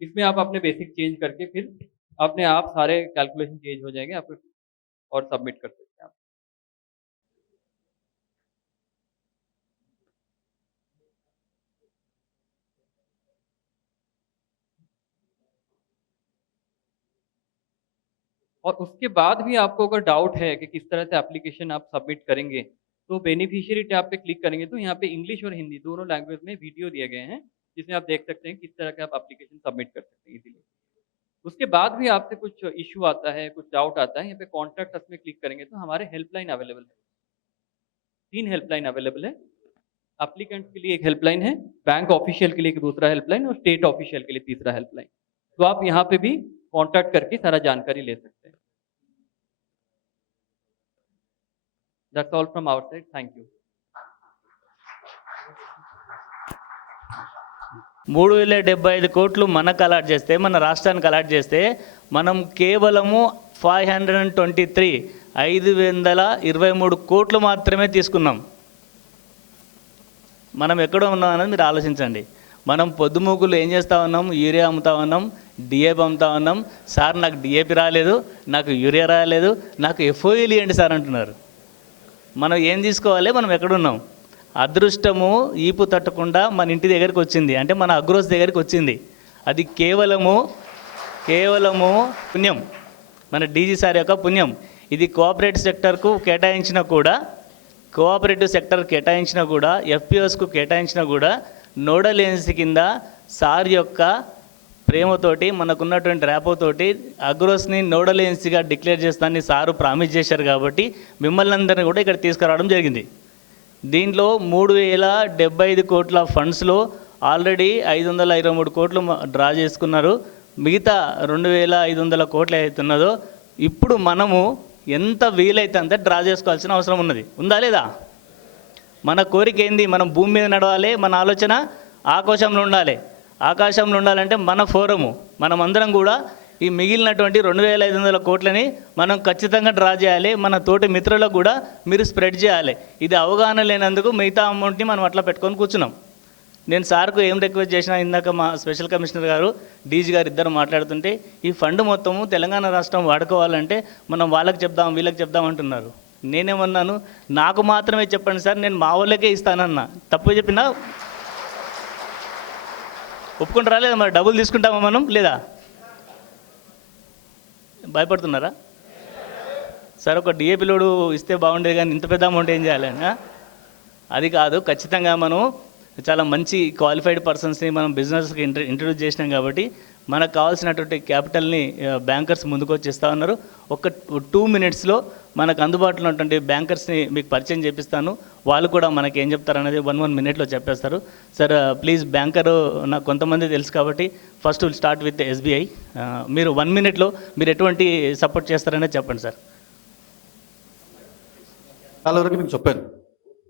इसमें आप अपने बेसिक चेंज करके फिर अपने आप सारे कैलकुलेशन चेंज हो जाएंगे आप और सबमिट कर सकते हैं आप। और उसके बाद भी आपको अगर डाउट है कि किस तरह से एप्लीकेशन आप सबमिट करेंगे तो बेनिफिशियरी टैब पे क्लिक करेंगे तो यहाँ पे इंग्लिश और हिंदी दोनों लैंग्वेज में वीडियो दिए गए हैं जिसमें आप देख सकते हैं किस तरह के आप एप्लीकेशन सबमिट कर सकते हैं इजीली। उसके बाद भी आपसे कुछ इशू आता है, कुछ डाउट आता है, यहाँ पे कॉन्टैक्ट अस में क्लिक करेंगे तो हमारे हेल्पलाइन अवेलेबल है। 3 हेल्पलाइन अवेलेबल है। एप्लीकेंट के लिए एक हेल्पलाइन है, बैंक ऑफिशियल के लिए एक दूसरा हेल्पलाइन और स्टेट ऑफिशियल के लिए तीसरा हेल्पलाइन। तो आप यहाँ पे भी कॉन्टैक्ट करके सारा जानकारी ले सकते हैं। That's all from our side. Thank you. 3,075 కోట్లు మనకు అలాట్ చేస్తే, మన రాష్ట్రానికి అలాట్ చేస్తే మనం కేవలము 523 కోట్లు మాత్రమే తీసుకున్నాం. మనం ఎక్కడ ఉన్నాం అనేది మీరు ఆలోచించండి. మనం పొద్దుమూకులు ఏం చేస్తూ ఉన్నాం, యూరియా అమ్ముతా ఉన్నాం, DAP అమ్ముతా ఉన్నాం. సార్ నాకు DAP రాలేదు, నాకు యూరియా రాలేదు, నాకు FOL ఇవ్వండి సార్ అంటున్నారు. మనం ఏం తీసుకోవాలి, మనం ఎక్కడున్నాం? అదృష్టము ఈపు తట్టకుండా మన ఇంటి దగ్గరికి వచ్చింది, అంటే మన అగ్రోస్ దగ్గరికి వచ్చింది. అది కేవలము పుణ్యం, మన DG సార్ యొక్క పుణ్యం. ఇది కోఆపరేటివ్ సెక్టర్కు కేటాయించినా కూడా FPOస్కు కేటాయించినా కూడా నోడల్ ఏజెన్సీ కింద సార్ యొక్క ప్రేమతోటి, మనకున్నటువంటి ర్యాపోతోటి అగ్రోస్ని నోడల్ ఏజెన్సీగా డిక్లేర్ చేస్తానని సారు ప్రామిస్ చేశారు. కాబట్టి మిమ్మల్ని అందరినీ కూడా ఇక్కడ తీసుకురావడం జరిగింది. దీంట్లో 3,075 కోట్ల ఫండ్స్లో ఆల్రెడీ 523 కోట్లు డ్రా చేసుకున్నారు. మిగతా 2,500 కోట్లు అవుతున్నదో ఇప్పుడు మనము ఎంత వీలైతే అంత డ్రా చేసుకోవాల్సిన అవసరం ఉన్నది. ఉందా లేదా? మన కోరిక ఏంది? మనం భూమి మీద నడవాలి, మన ఆలోచన ఆకాశంలో ఉండాలి. ఆకాశంలో ఉండాలంటే మన ఫోరము మనమందరం కూడా ఈ మిగిలినటువంటి 2,500 కోట్లని మనం ఖచ్చితంగా డ్రా చేయాలి. మన తోటి మిత్రులకు కూడా మీరు స్ప్రెడ్ చేయాలి. ఇది అవగాహన లేనందుకు మిగతా అమౌంట్ని మనం అట్లా పెట్టుకొని కూర్చున్నాం. నేను సార్కు ఏం రిక్వెస్ట్ చేసినా, ఇందాక మా స్పెషల్ కమిషనర్ గారు డీజీ గారు ఇద్దరు మాట్లాడుతుంటే ఈ ఫండ్ మొత్తము తెలంగాణ రాష్ట్రం వాడుకోవాలంటే మనం వాళ్ళకి చెప్దాం వీళ్ళకి చెప్దాం అంటున్నారు. నేనేమన్నాను, నాకు మాత్రమే చెప్పండి సార్, నేను మా వాళ్ళకే ఇస్తానన్నా. తప్పు చెప్పినా ఒప్పుకుంటారా లేదా? మరి డబ్బులు తీసుకుంటామా మనం లేదా? భయపడుతున్నారా సార్? ఒక డిఏపీ లోడు ఇస్తే బాగుండేది కానీ ఇంత పెద్ద అమౌంట్ ఏం చేయాలని? అది కాదు, ఖచ్చితంగా మనం చాలా మంచి క్వాలిఫైడ్ పర్సన్స్ని మనం బిజినెస్కి ఇంట్రడ్యూస్ చేసినాం కాబట్టి మనకు కావాల్సినటువంటి క్యాపిటల్ని బ్యాంకర్స్ ముందుకు వచ్చి ఇస్తూ ఉన్నారు. ఒక 2 minutesలో మనకు అందుబాటులో ఉన్నటువంటి బ్యాంకర్స్ని మీకు పరిచయం చేపిస్తాను. వాళ్ళు కూడా మనకి ఏం చెప్తారు అనేది 1 minute చెప్పేస్తారు. సార్ ప్లీజ్, బ్యాంకరు నాకు కొంతమంది తెలుసు కాబట్టి first will start with SBI. మీరు 1 minute మీరు ఎటువంటి సపోర్ట్ చేస్తారనేది చెప్పండి సార్. చాలా వరకు మీకు చెప్పాను.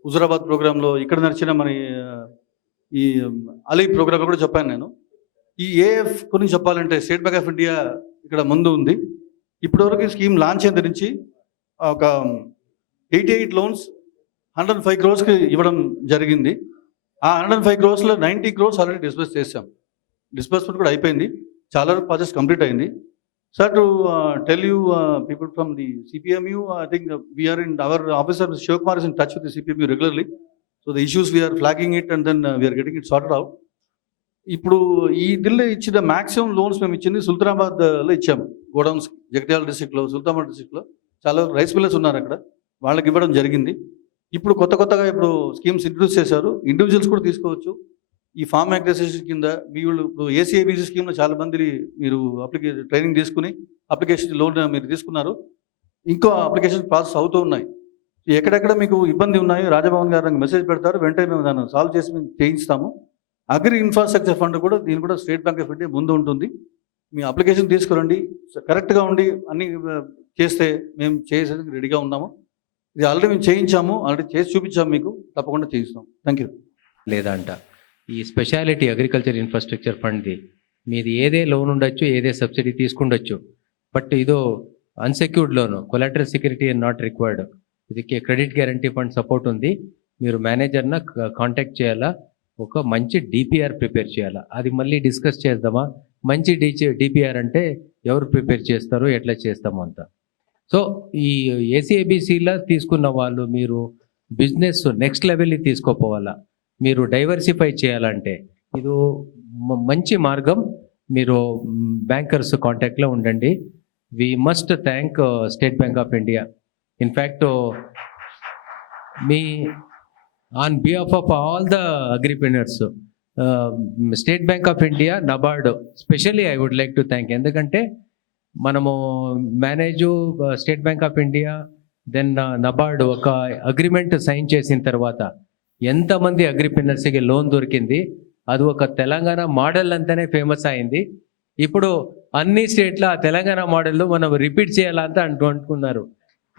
హుజురాబాద్ ప్రోగ్రాంలో ఇక్కడ నడిచిన మన ఈ అలీ ప్రోగ్రాంలో కూడా చెప్పాను నేను. ఈ ఏఎఫ్ గురించి చెప్పాలంటే స్టేట్ బ్యాంక్ ఆఫ్ ఇండియా ఇక్కడ ముందు ఉంది. ఇప్పటివరకు ఈ స్కీమ్ లాంచ్ అయిన నుంచి ఒక 88 loans 105 crores ఇవ్వడం జరిగింది. ఆ 105 crores 90 crores ఆల్రెడీ డిస్బర్స్ చేసాం. డిస్బర్స్మెంట్ కూడా అయిపోయింది. చాలా వరకు ప్రాజెక్ట్స్ కంప్లీట్ అయింది. Sir, to tell you, people from the CPMU, I think we are in our officer, Mr. Shivakumar, is in touch with the CPMU regularly. So the issues we are flagging it and then we are getting it sorted out. ఇప్పుడు ఈ దిల్లో ఇచ్చిన maximum loans మేము ఇచ్చింది సుల్తానాబాద్లో ఇచ్చాము. Godowns Jagtial డిస్ట్రిక్ట్లో, సుల్తానాబాద్ డిస్ట్రిక్ట్లో చాలా rice millers ఉన్నారు అక్కడ, వాళ్ళకి ఇవ్వడం జరిగింది. ఇప్పుడు కొత్తగా ఇప్పుడు స్కీమ్స్ ఇంట్రడ్యూస్ చేశారు. ఇండివిజువల్స్ కూడా తీసుకోవచ్చు. ఈ ఫార్మ్ అగ్రికల్చర్ కింద మీరు ఇప్పుడు ACIBC స్కీమ్లో చాలా మంది మీరు ట్రైనింగ్ తీసుకుని అప్లికేషన్ లోన్ మీరు తీసుకున్నారు. ఇంకో అప్లికేషన్ ప్రాసెస్ అవుతూ ఉన్నాయి. ఎక్కడెక్కడ మీకు ఇబ్బంది ఉన్నాయో రాజభవన్ గారు మెసేజ్ పెడతారు, వెంటనే మేము దాన్ని సాల్వ్ చేసి మేము చేయిస్తాము. అగ్రి ఇన్ఫ్రాస్ట్రక్చర్ ఫండ్ కూడా దీని కూడా స్టేట్ బ్యాంక్ ఆఫ్ ఇండియా ముందు ఉంటుంది. మీ అప్లికేషన్ తీసుకురండి, కరెక్ట్గా ఉండి అన్ని చేస్తే మేము చేసేందుకు రెడీగా ఉన్నాము. ఇది ఆల్రెడీ మేము చేయించాము, ఆల్రెడీ చేసి చూపించాము, మీకు తప్పకుండా చేయిస్తాం. Thank you. లేదంట ఈ స్పెషాలిటీ అగ్రికల్చర్ ఇన్ఫ్రాస్ట్రక్చర్ ఫండ్ది మీది ఏదే లోన్ ఉండొచ్చు, ఏదే సబ్సిడీ తీసుకుండొచ్చు. బట్ ఇదో unsecured loan, collateral security and not required. ఇది క్రెడిట్ గ్యారంటీ ఫండ్ సపోర్ట్ ఉంది. మీరు మేనేజర్న కాంటాక్ట్ చేయాలా, ఒక మంచి DPR ప్రిపేర్ చేయాలా. అది మళ్ళీ డిస్కస్ చేద్దామా. మంచి DPR అంటే ఎవరు ప్రిపేర్ చేస్తారు, ఎట్లా చేస్తామో అంత. సో ఈ ACIBCలో తీసుకున్న వాళ్ళు మీరు బిజినెస్ నెక్స్ట్ లెవెల్ని తీసుకోపోవాలా. మీరు డైవర్సిఫై చేయాలంటే ఇది మంచి మార్గం. మీరు బ్యాంకర్స్ కాంటాక్ట్లో ఉండండి. We must thank State Bank of India. In fact మీ on behalf of all the agripreneurs, State Bank of India, NABARD specially I would like to thank. ఎందుకంటే మనము State Bank of India then NABARD ఒక agreement sign చేసిన తర్వాత ఎంతమంది అగ్రిప్రెన్యూర్స్కి loan దొరికింది. అది ఒక తెలంగాణ మోడల్ అంతానే ఫేమస్ అయింది. ఇప్పుడు అన్ని స్టేట్ల ఆ తెలంగాణ మోడల్లో మనం రిపీట్ చేయాలంతా అనుకున్నారు.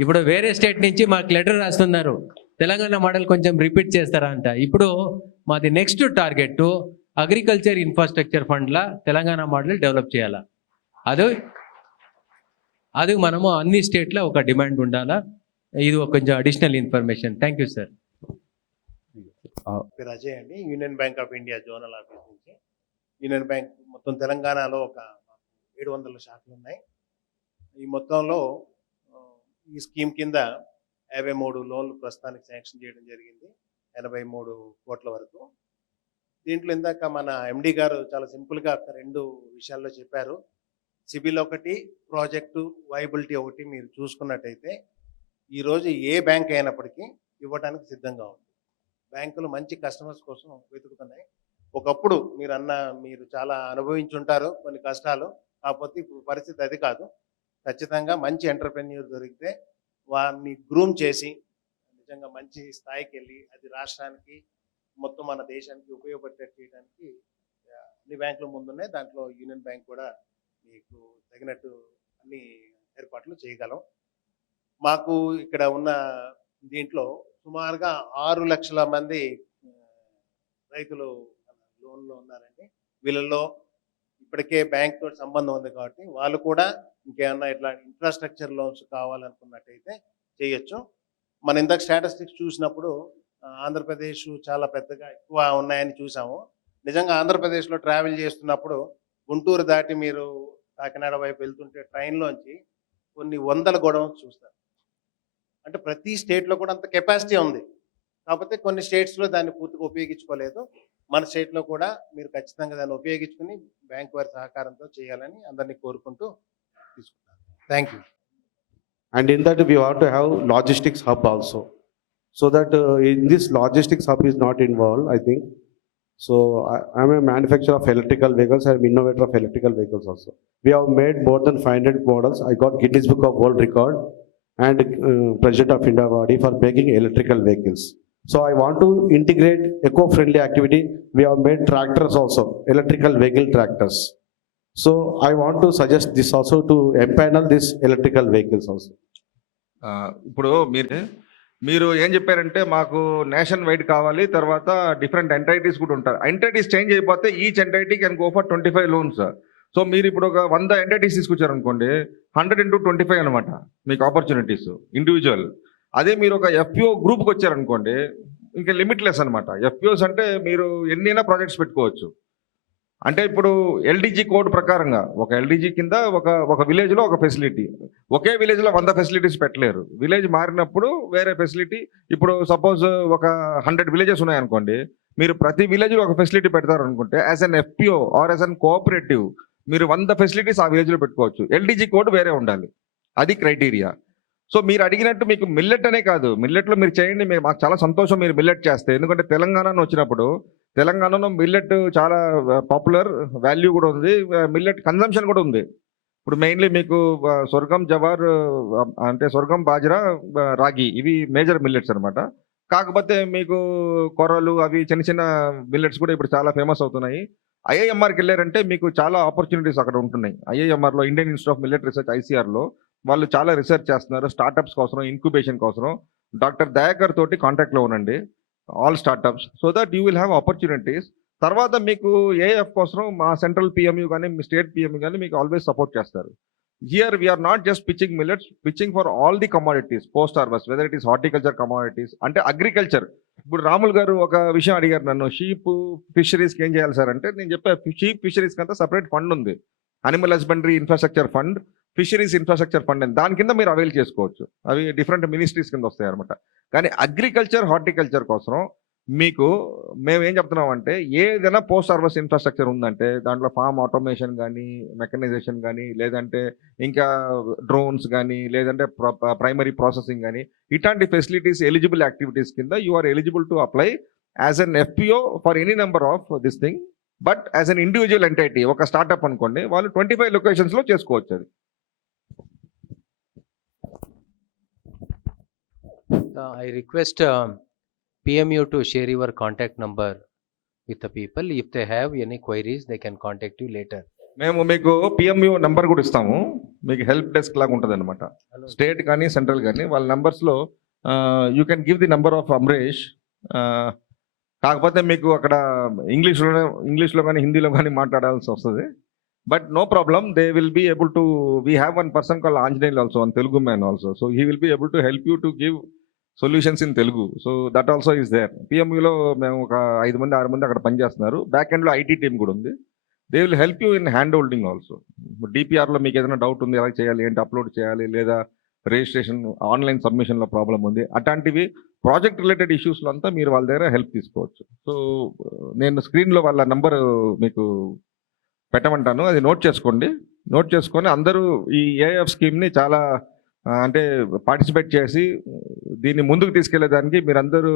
ఇప్పుడు వేరే స్టేట్ నుంచి మాకు లెటర్ రాస్తున్నారు, తెలంగాణ మోడల్ కొంచెం రిపీట్ చేస్తారా అంట. ఇప్పుడు మాది నెక్స్ట్ టార్గెట్ అగ్రికల్చర్ ఇన్ఫ్రాస్ట్రక్చర్ ఫండ్లా తెలంగాణ మోడల్ డెవలప్ చేయాలా. అది మనము అన్ని స్టేట్లో ఒక డిమాండ్ ఉండాలా. ఇది ఒక కొంచెం additional information. Thank you sir. పేరు అజయ్ అండి, union bank of India zonal office నుంచి. యూనియన్ బ్యాంక్ మొత్తం తెలంగాణలో ఒక 700 శాఖలు ఉన్నాయి. ఈ మొత్తంలో ఈ స్కీమ్ కింద 53 లోన్లు ప్రస్తుతానికి శాంక్షన్ చేయడం జరిగింది, 83 కోట్ల వరకు. దీంట్లో ఇందాక మన MD గారు చాలా సింపుల్గా 2 విషయాల్లో చెప్పారు. సిబిల్ ఒకటి, ప్రాజెక్టు వైబిలిటీ ఒకటి. మీరు చూసుకున్నట్టయితే ఈరోజు ఏ బ్యాంక్ అయినప్పటికీ ఇవ్వడానికి సిద్ధంగా ఉంది. బ్యాంకులు మంచి కస్టమర్స్ కోసం వెతుకుతున్నాయి. ఒకప్పుడు మీరు చాలా అనుభవించుంటారు కొన్ని కష్టాలు, కాకపోతే ఇప్పుడు పరిస్థితి అది కాదు. ఖచ్చితంగా మంచి ఎంటర్ప్రెన్యూర్ దొరికితే వారిని గ్రూమ్ చేసి నిజంగా మంచి స్థాయికి వెళ్ళి అది రాష్ట్రానికి మొత్తం మన దేశానికి ఉపయోగపడేటట్టు చేయడానికి అన్ని బ్యాంకులు ముందున్నాయి. దాంట్లో యూనియన్ బ్యాంక్ కూడా మీకు తగినట్టు అన్ని ఏర్పాట్లు చేయగలం. మాకు ఇక్కడ ఉన్న దీంట్లో సుమారుగా 6 లక్షల మంది రైతులు లోన్లో ఉన్నారండి. వీళ్ళలో ఇప్పటికే బ్యాంక్ తోటి సంబంధం ఉంది కాబట్టి వాళ్ళు కూడా ఇంకేమన్నా ఇట్లా ఇన్ఫ్రాస్ట్రక్చర్ లోన్స్ కావాలనుకున్నట్టయితే చేయొచ్చు. మన ఇందాక స్టాటిస్టిక్స్ చూసినప్పుడు ఆంధ్రప్రదేశ్ చాలా పెద్దగా ఎక్కువ ఉన్నాయని చూసాము. నిజంగా ఆంధ్రప్రదేశ్లో ట్రావెల్ చేస్తున్నప్పుడు గుంటూరు దాటి మీరు కాకినాడ వైపు వెళ్తుంటే ట్రైన్లోంచి కొన్ని వందల గోడౌన్స్ చూస్తారు. అంటే ప్రతి స్టేట్లో కూడా అంత కెపాసిటీ ఉంది. కాకపోతే కొన్ని స్టేట్స్లో దాన్ని పూర్తిగా ఉపయోగించుకోలేదు. మన స్టేట్లో కూడా మీరు ఖచ్చితంగా దాన్ని ఉపయోగించుకుని బ్యాంక్ వారి సహకారంతో చేయాలని అందరినీ కోరుకుంటూ తీసుకుంటాను. Thank you. And in that we want to have logistics hub also, so that in this logistics hub is not involved, I think. So I am a manufacturer of electrical vehicles. I am innovator of electrical vehicles also. We have made more than 500 models. I got Guinness Book of World Record and President of India body for making electrical vehicles. So I want to integrate eco-friendly activity. We have made tractors also, electrical vehicle tractors. So I want to suggest this also to empanel this electrical vehicles also. ఇప్పుడు మీరు ఏం చెప్పారంటే మాకు nation wide కావాలి, తర్వాత different entities కూడా ఉంటారు. Entities change అయిపోతే each entity can go for 25 loans. So మీరు ఇప్పుడు ఒక 100 ఎంటైటీస్ తీసుకొచ్చారనుకోండి, 100 into 25 అనమాట మీకు ఆపర్చునిటీస్ ఇండివిజువల్. అదే మీరు ఒక ఎఫ్పిఓ గ్రూప్కి వచ్చారనుకోండి, ఇంకా లిమిట్లెస్ అనమాట. ఎఫ్పిఓస్ అంటే మీరు ఎన్నైనా ప్రాజెక్ట్స్ పెట్టుకోవచ్చు. అంటే ఇప్పుడు ఎల్డీజీ కోడ్ ప్రకారంగా ఒక ఎల్డీజీ కింద ఒక విలేజ్లో ఒక ఫెసిలిటీ, ఒకే విలేజ్లో 100 ఫెసిలిటీస్ పెట్టలేరు. విలేజ్ మారినప్పుడు వేరే ఫెసిలిటీ. ఇప్పుడు సపోజ్ ఒక 100 విలేజెస్ ఉన్నాయనుకోండి, మీరు ప్రతి విలేజ్లో ఒక ఫెసిలిటీ పెడతారు అనుకుంటే as an FPO or as an cooperative మీరు 100 ఫెసిలిటీస్ ఆ విలేజ్లో పెట్టుకోవచ్చు. ఎల్డీజీ కోడ్ వేరే ఉండాలి, అది క్రైటీరియా. సో మీరు అడిగినట్టు మీకు మిల్లెట్ అనే కాదు, మిల్లెట్లో మీరు చేయండి, మాకు చాలా సంతోషం మీరు మిల్లెట్ చేస్తే. ఎందుకంటే తెలంగాణలో వచ్చినప్పుడు తెలంగాణలో మిల్లెట్ చాలా పాపులర్, వాల్యూ కూడా ఉంది, మిల్లెట్ కన్జంప్షన్ కూడా ఉంది. ఇప్పుడు మెయిన్లీ మీకు సొర్గం, జవార్ అంటే సొర్గం, బాజ్రా, రాగి ఇవి మేజర్ మిల్లెట్స్ అనమాట. కాకపోతే మీకు కొర్రలు అవి చిన్న చిన్న మిల్లెట్స్ కూడా ఇప్పుడు చాలా ఫేమస్ అవుతున్నాయి. ఐఐఎంఆర్కి వెళ్ళారంటే మీకు చాలా ఆపర్చునిటీస్ అక్కడ ఉంటున్నాయి. ఐఐఎంఆర్లో Indian institute of millet research ఐసీఆర్లో వాళ్ళు చాలా రీసెర్చ్ చేస్తున్నారు స్టార్టప్స్ కోసం, ఇంక్యుబేషన్ కోసం. డాక్టర్ దయాకర్ తోటి కాంటాక్ట్లో ఉండండి, all startups, so that you will have opportunities. తర్వాత మీకు ఏఎఫ్ కోసం మా సెంట్రల్ పిఎంయూ కానీ మీ స్టేట్ పిఎంయూ కానీ మీకు ఆల్వేస్ సపోర్ట్ చేస్తారు. Here we are not just pitching millets, pitching for all the commodities post harvest, whether it is horticulture commodities అంటే agriculture. ఇప్పుడు రాముల్ గారు ఒక విషయం అడిగారు నన్ను, షీప్ ఫిషరీస్కి ఏం చేయాలి సార్ అంటే, నేను చెప్పా షీప్ ఫిషరీస్కి అంతా సపరేట్ ఫండ్ ఉంది, animal husbandry infrastructure fund, fisheries infrastructure fund అని, దాని కింద మీరు అవైల్ చేసుకోవచ్చు. అవి డిఫరెంట్ మినిస్ట్రీస్ కింద వస్తాయి అనమాట. కానీ అగ్రికల్చర్, హార్టికల్చర్ కోసం మీకు మేము ఏం చెప్తున్నాం అంటే, ఏదైనా పోస్ట్ హార్వెస్ట్ ఇన్ఫ్రాస్ట్రక్చర్ ఉందంటే దాంట్లో ఫార్మ్ ఆటోమేషన్ కానీ, మెకనైజేషన్ కానీ, లేదంటే ఇంకా డ్రోన్స్ కానీ, లేదంటే ప్రైమరీ ప్రాసెసింగ్ కానీ, ఇట్లాంటి ఫెసిలిటీస్ ఎలిజిబుల్ యాక్టివిటీస్ కింద you are eligible to apply as an FPO for any number of this thing. But as an individual entity, ఒక స్టార్ట్అప్ అనుకోండి, వాళ్ళు 25 లొకేషన్స్లో చేసుకోవచ్చు అది. I request PMU to share your contact number with the people. If they have any queries, they can contact you later. మేము మీకు పిఎంయూ number కూడా ఇస్తాము, మీకు హెల్ప్ డెస్క్ లాగా ఉంటుంది అనమాట. స్టేట్ కానీ సెంట్రల్ కానీ వాళ్ళ నెంబర్స్లో you can give the number of Amaresh. కాకపోతే మీకు అక్కడ ఇంగ్లీష్లో కానీ హిందీలో కానీ మాట్లాడాల్సి వస్తుంది. But no problem, they will be able to, we have one person call Anjaneyulu also, one Telugu man also. So he will be able to help you to give solutions in Telugu. So that also is there. పిఎంయూలో మేము ఒక 5 మంది 6 మంది అక్కడ పనిచేస్తున్నారు. Back ఎండ్లో IT team కూడా ఉంది. They will help you in hand holding also. డిపిఆర్లో మీకు ఏదైనా డౌట్ ఉంది, ఎలా చేయాలి, ఏంటి అప్లోడ్ చేయాలి, లేదా రిజిస్ట్రేషన్ ఆన్లైన్ సబ్మిషన్లో ప్రాబ్లం ఉంది, అట్లాంటివి ప్రాజెక్ట్ రిలేటెడ్ ఇష్యూస్లో అంతా మీరు వాళ్ళ దగ్గర హెల్ప్ తీసుకోవచ్చు. సో నేను స్క్రీన్లో వాళ్ళ నంబర్ మీకు పెట్టమంటాను, అది నోట్ చేసుకోండి. నోట్ చేసుకొని అందరూ ఈ ఏఎఫ్ స్కీమ్ని చాలా అంటే పార్టిసిపేట్ చేసి దీన్ని ముందుకు తీసుకెళ్లేదానికి మీరందరూ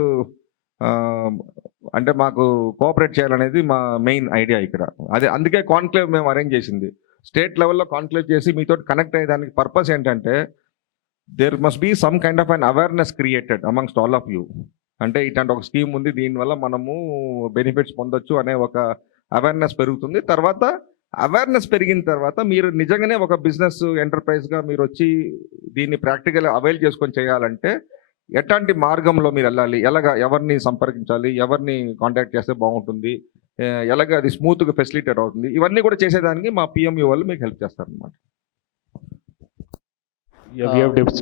అంటే మాకు కోఆపరేట్ చేయాలనేది మా మెయిన్ ఐడియా ఇక్కడ. అదే అందుకే కాన్క్లేవ్ మేము అరేంజ్ చేసింది. స్టేట్ లెవెల్లో కాన్క్లేవ్ చేసి మీతో కనెక్ట్ అయ్యేదానికి పర్పస్ ఏంటంటే, there must be some kind of an awareness created amongst all of you. అంటే ఇట్లాంటి ఒక స్కీమ్ ఉంది, దీనివల్ల మనము బెనిఫిట్స్ పొందొచ్చు అనే ఒక అవేర్నెస్ పెరుగుతుంది. తర్వాత అవేర్నెస్ పెరిగిన తర్వాత మీరు నిజంగానే ఒక బిజినెస్ ఎంటర్ప్రైజ్గా మీరు వచ్చి దీన్ని ప్రాక్టికల్ అవైల్ చేసుకొని చేయాలంటే ఎట్లాంటి మార్గంలో మీరు వెళ్ళాలి, ఎవరిని సంపర్కించాలి, ఎవరిని కాంటాక్ట్ చేస్తే బాగుంటుంది, ఎలాగ అది స్మూత్గా ఫెసిలిటేట్ అవుతుంది, ఇవన్నీ కూడా చేసేదానికి మా పిఎంయూ వాళ్ళు మీకు హెల్ప్ చేస్తారనమాట.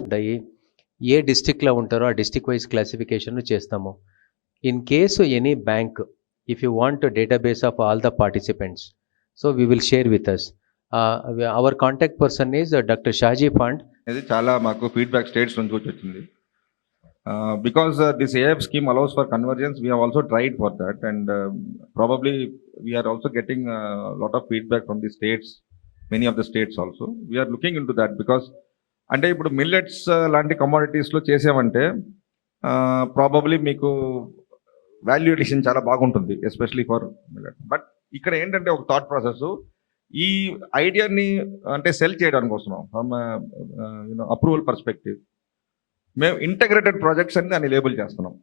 ఉంటాయి. ఏ డిస్టిక్లో ఉంటారో ఆ డిస్టిక్ వైజ్ క్లాసిఫికేషన్ చేస్తాము. In case any bank if you want database of all the participants, so we will share with us. Our contact person is doctor Shaji Pand. ఇది చాలా మాకు ఫీడ్బ్యాక్ స్టేట్స్ నుంచి వచ్చింది. Because this AF scheme allows for convergence, we have also tried for that, and probably we are also getting a lot of feedback from the states, many of the states also. We are looking into that because అంటే ఇప్పుడు millets లాంటి కమోడిటీస్లో చేసామంటే probably మీకు value addition చాలా బాగుంటుంది, especially for millet. But ఇక్కడ ఏంటంటే ఒక థాట్ ప్రాసెస్, ఈ ఐడియాని అంటే సెల్ చేయడానికి వస్తున్నాం ఫ్రమ్ అప్రూవల్ పర్స్పెక్టివ్. మేము ఇంటగ్రేటెడ్ ప్రాజెక్ట్స్ అని దాన్ని లేబుల్ చేస్తున్నాం.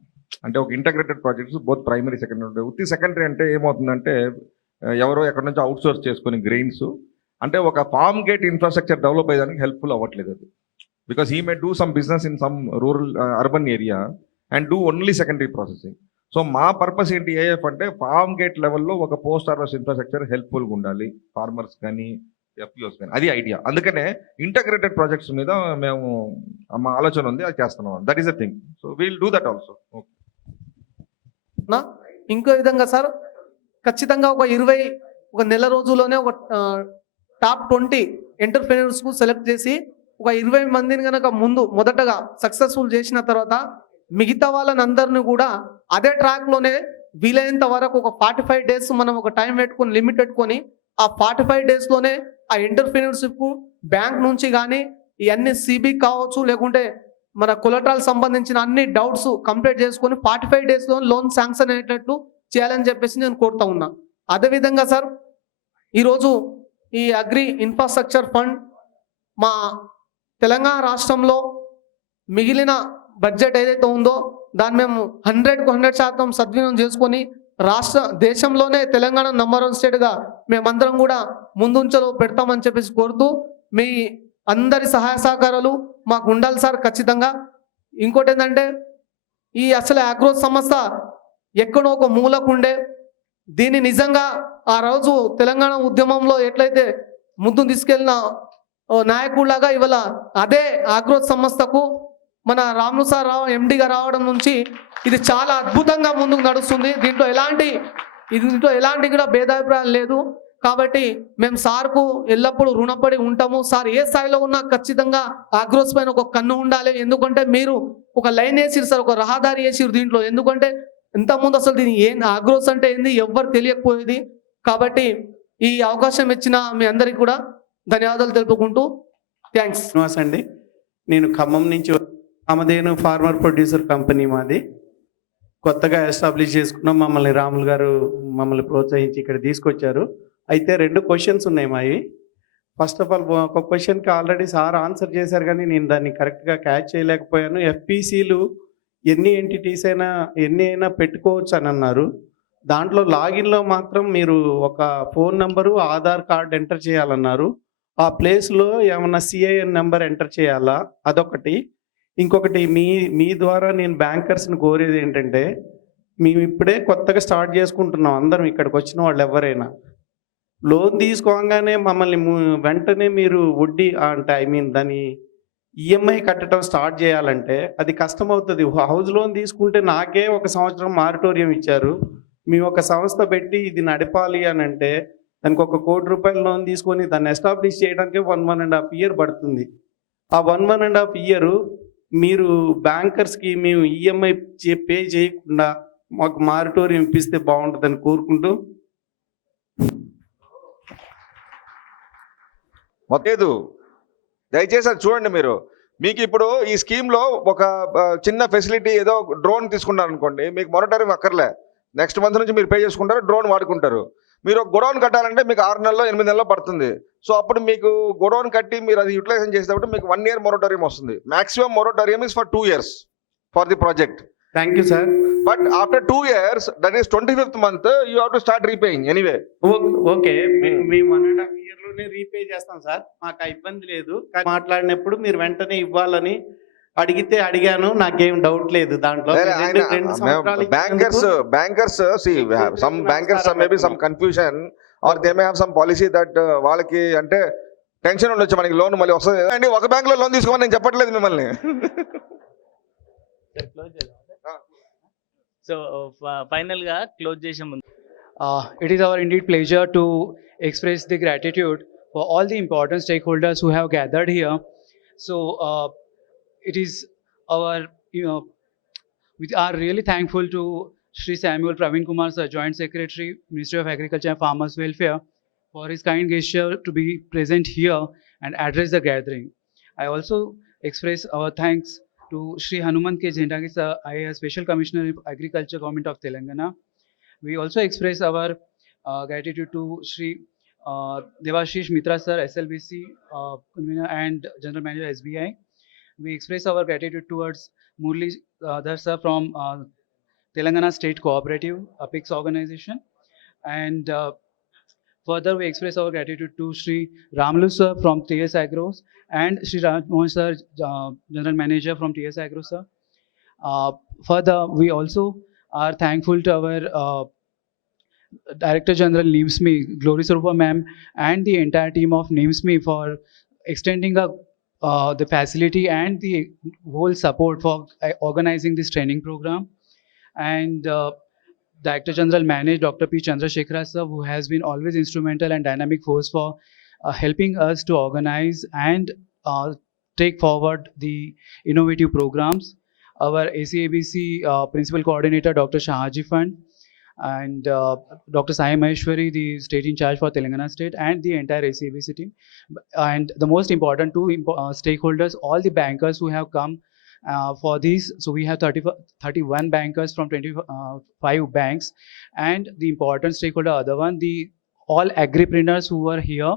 అంటే ఒక integrated projects both primary secondary ఉంటాయి. ఉత్తి సెకండరీ అంటే ఏమవుతుందంటే ఎవరో ఎక్కడి నుంచి అవుట్ సోర్స్ చేసుకుని గ్రెయిన్స్ అంటే ఒక ఫార్మ్ గేట్ ఇన్ఫ్రాస్ట్రక్చర్ డెవలప్ అయ్యేదానికి హెల్ప్ఫుల్ అవ్వట్లేదు అది. Because he may do some business in some rural urban area and do only secondary processing. So మా పర్పస్ ఏంటి ఏఎఫ్ అంటే ఫార్మ్ గేట్ లెవెల్లో ఒక పోస్ట్ హార్వెస్ట్ ఇన్ఫ్రాస్ట్రక్చర్ హెల్ప్ఫుల్గా ఉండాలి ఫార్మర్స్ కానీ ఎఫ్పిఓస్ కానీ, అది ఐడియా. అందుకనే ఇంటగ్రేటెడ్ ప్రాజెక్ట్స్ మీద మేము మా ఆలోచన ఉంది, అది చేస్తున్నాం. That is the thing. So we'll do that also. ఇంకో విధంగా సార్, ఖచ్చితంగా ఒక నెల రోజుల్లోనే ఒక టాప్ 20 ఎంటర్ప్రెన్యూర్స్కు సెలెక్ట్ చేసి ఒక 20 మందిని కనుక మొదటగా సక్సెస్ఫుల్ చేసిన తర్వాత మిగతా వాళ్ళని అందరినీ కూడా అదే ట్రాక్లోనే వీలైనంత వరకు ఒక 45 days మనం ఒక టైం పెట్టుకొని లిమిట్ పెట్టుకొని ఆ 45 daysలోనే ఆ ఎంటర్ప్రెన్యూర్షిప్ బ్యాంక్ నుంచి కానీ ఇవన్నీ సిబి కావచ్చు, లేకుంటే మన కొలెటరల్ సంబంధించిన అన్ని డౌట్స్ కంప్లీట్ చేసుకొని 45 daysలో లోన్ శాంక్షన్ అయ్యేటట్లు చేయాలని చెప్పేసి నేను కోరుతా ఉన్నా. అదేవిధంగా సార్, ఈరోజు ఈ అగ్రి ఇన్ఫ్రాస్ట్రక్చర్ ఫండ్ మా తెలంగాణ రాష్ట్రంలో మిగిలిన బడ్జెట్ ఏదైతే ఉందో దాన్ని మేము 100% సద్వినియోగం చేసుకొని దేశంలోనే తెలంగాణ నంబర్ 1 స్టేట్గా మేమందరం కూడా ముందుంచలో పెడతామని చెప్పేసి కోరుతూ, మీ అందరి సహాయ సహకారాలు మాకు ఉండాలి సార్ ఖచ్చితంగా. ఇంకోటి ఏంటంటే, ఈ అసలు అగ్రో సంస్థ ఎక్కడో ఒక మూలకుండే దీన్ని నిజంగా ఆ రోజు తెలంగాణ ఉద్యమంలో ఎట్లయితే ముందు తీసుకెళ్ళిన నాయకుడిలాగా ఇవాళ అదే అగ్రో సంస్థకు మన రాములు సార్ ఎండిగా రావడం నుంచి ఇది చాలా అద్భుతంగా ముందుకు నడుస్తుంది. దీంట్లో ఎలాంటి కూడా భేదాభిప్రాయం లేదు. కాబట్టి మేము సార్కు ఎల్లప్పుడూ రుణపడి ఉంటాము. సార్ ఏ స్థాయిలో ఉన్నా ఖచ్చితంగా అగ్రోస్ పైన ఒక కన్ను ఉండాలి. ఎందుకంటే మీరు ఒక లైన్ వేసిరు సార్, ఒక రహదారి వేసిరు దీంట్లో. ఎందుకంటే ఇంతకుముందు అసలు దీని అగ్రోస్ అంటే ఏంది ఎవ్వరు తెలియకపోయేది. కాబట్టి ఈ అవకాశం ఇచ్చిన మీ అందరికీ కూడా ధన్యవాదాలు తెలుపుకుంటూ థ్యాంక్స్. శ్రీనివాస్ అండి, నేను ఖమ్మం నుంచి కామధేను ఫార్మర్ ప్రొడ్యూసర్ కంపెనీ మాది. కొత్తగా ఎస్టాబ్లిష్ చేసుకున్నాం. మమ్మల్ని రాములు గారు ప్రోత్సహించి ఇక్కడ తీసుకొచ్చారు. అయితే 2 questions ఉన్నాయి మావి. ఫస్ట్ ఆఫ్ ఆల్ ఒక క్వశ్చన్కి ఆల్రెడీ సార్ ఆన్సర్ చేశారు, కానీ నేను దాన్ని కరెక్ట్గా క్యాచ్ చేయలేకపోయాను. ఎఫ్పిసిలు ఎన్ని ఎంటిటీస్ అయినా పెట్టుకోవచ్చు అని అన్నారు. దాంట్లో లాగిన్లో మాత్రం మీరు ఒక phone number, Aadhaar card enter చేయాలన్నారు. ఆ ప్లేస్లో ఏమన్నా సిఐఎన్ నెంబర్ ఎంటర్ చేయాలా? అదొకటి. ఇంకొకటి, మీ ద్వారా నేను బ్యాంకర్స్ని కోరేది ఏంటంటే, మేము ఇప్పుడే కొత్తగా స్టార్ట్ చేసుకుంటున్నాం. అందరం ఇక్కడికి వచ్చిన వాళ్ళు ఎవరైనా లోన్ తీసుకోగానే మమ్మల్ని వెంటనే మీరు వడ్డీ అంటే దాని ఈఎంఐ కట్టడం స్టార్ట్ చేయాలంటే అది కష్టమవుతుంది. హౌస్ లోన్ తీసుకుంటే నాకే 1 సంవత్సరం మారిటోరియం ఇచ్చారు. మేము ఒక సంస్థ పెట్టి ఇది నడపాలి అని అంటే దానికి ₹1 కోటి లోన్ తీసుకొని దాన్ని ఎస్టాబ్లిష్ చేయడానికి 1.5 year పడుతుంది. ఆ 1.5 year మీరు బ్యాంకర్స్కి మేము ఈఎంఐ పే చేయకుండా మాకు మారిటోరియం ఇప్పిస్తే బాగుంటుందని కోరుకుంటూ. లేదు, దయచేసి అది చూడండి. మీకు ఇప్పుడు ఈ స్కీమ్లో ఒక చిన్న ఫెసిలిటీ, ఏదో డ్రోన్ తీసుకున్నారు అనుకోండి, మీకు మొరటోరియం అక్కర్లే. నెక్స్ట్ మంత్ నుంచి మీరు పే చేసుకుంటారు, డ్రోన్ వాడుకుంటారు. మీరు ఒక గొడౌన్ కట్టాలంటే మీకు 6 నెలల్లో 8 నెలల్లో పడుతుంది. సో అప్పుడు మీకు గొడౌన్ కట్టి మీరు అది యూటిలైజేషన్ చేసేటప్పుడు మీకు 1 year మొరటోరియం వస్తుంది. Maximum moratorium is for 2 years for the project. Thank you sir. But after 2 years, that is 25th month, you have to start repaying anyway. Okay, మేము 1.5 yearలోనే రీపే చేస్తాం సార్, మాకు ఆ ఇబ్బంది లేదు. మాట్లాడినప్పుడు మీరు వెంటనే ఇవ్వాలని అడిగితే అడిగాను, నాకేం డౌట్ లేదు దాంట్లో. రెండు సంవత్సరాలు bankers some bankers maybe some confusion or they may have some policy that వాళ్ళకి అంటే టెన్షన్ ఉండొచ్చు మనకి లోన్ మళ్ళీ వస్తుంది అండి. ఒక బ్యాంక్ లో లోన్ తీసుకోమని నేను చెప్పట్లేదు మిమ్మల్ని. సో ఫైనల్గా క్లోజ్ చేసే ముందు It is our indeed pleasure to express the gratitude for all the important stakeholders who have gathered here. So it is our, we are really thankful to Shri Samuel Praveen Kumar Sir, Joint Secretary, Ministry of Agriculture and Farmers Welfare, for his kind gesture to be present here and address the gathering. I also express our thanks to Shri Hanuman K. Jhendagi Sir, IAS Special Commissioner of Agriculture, Government of Telangana. We also express our gratitude to Shri Devashish Mitra Sir, SLBC convener and General Manager SBI. We express our gratitude towards Murli Dhar Sir from Telangana State Cooperative, Apex organization. And further, we express our gratitude to Shri Ramlu Sir from TS Agros and Shri Rajmohan Sir, General Manager from TS Agro Sir. Further, we also are thankful to our Director General NIMSME, Glory Sarupa ma'am, and the entire team of NIMSME for extending the facility and the whole support for organizing this training program. And Director General Managed Dr. P. Chandrasekhara sir, who has been always instrumental and dynamic force for helping us to organize and take forward the innovative programs. Our ACABC Principal Coordinator Dr. Shahaji Fund and Dr. Sai Maheshwari, the State in charge for Telangana State, and the entire ACABC team. And the most important two stakeholders, all the bankers who have come for this. So we have 31 bankers from 25 banks, and the important stakeholder, other one, the all agripreneurs who were here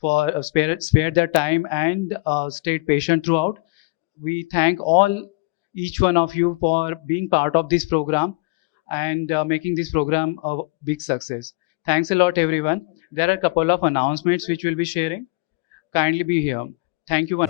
for spared their time and stayed patient throughout. We thank each one of you for being part of this program and making this program a big success. Thanks a lot, everyone. There are a couple of announcements which we'll be sharing. Kindly be here. Thank you.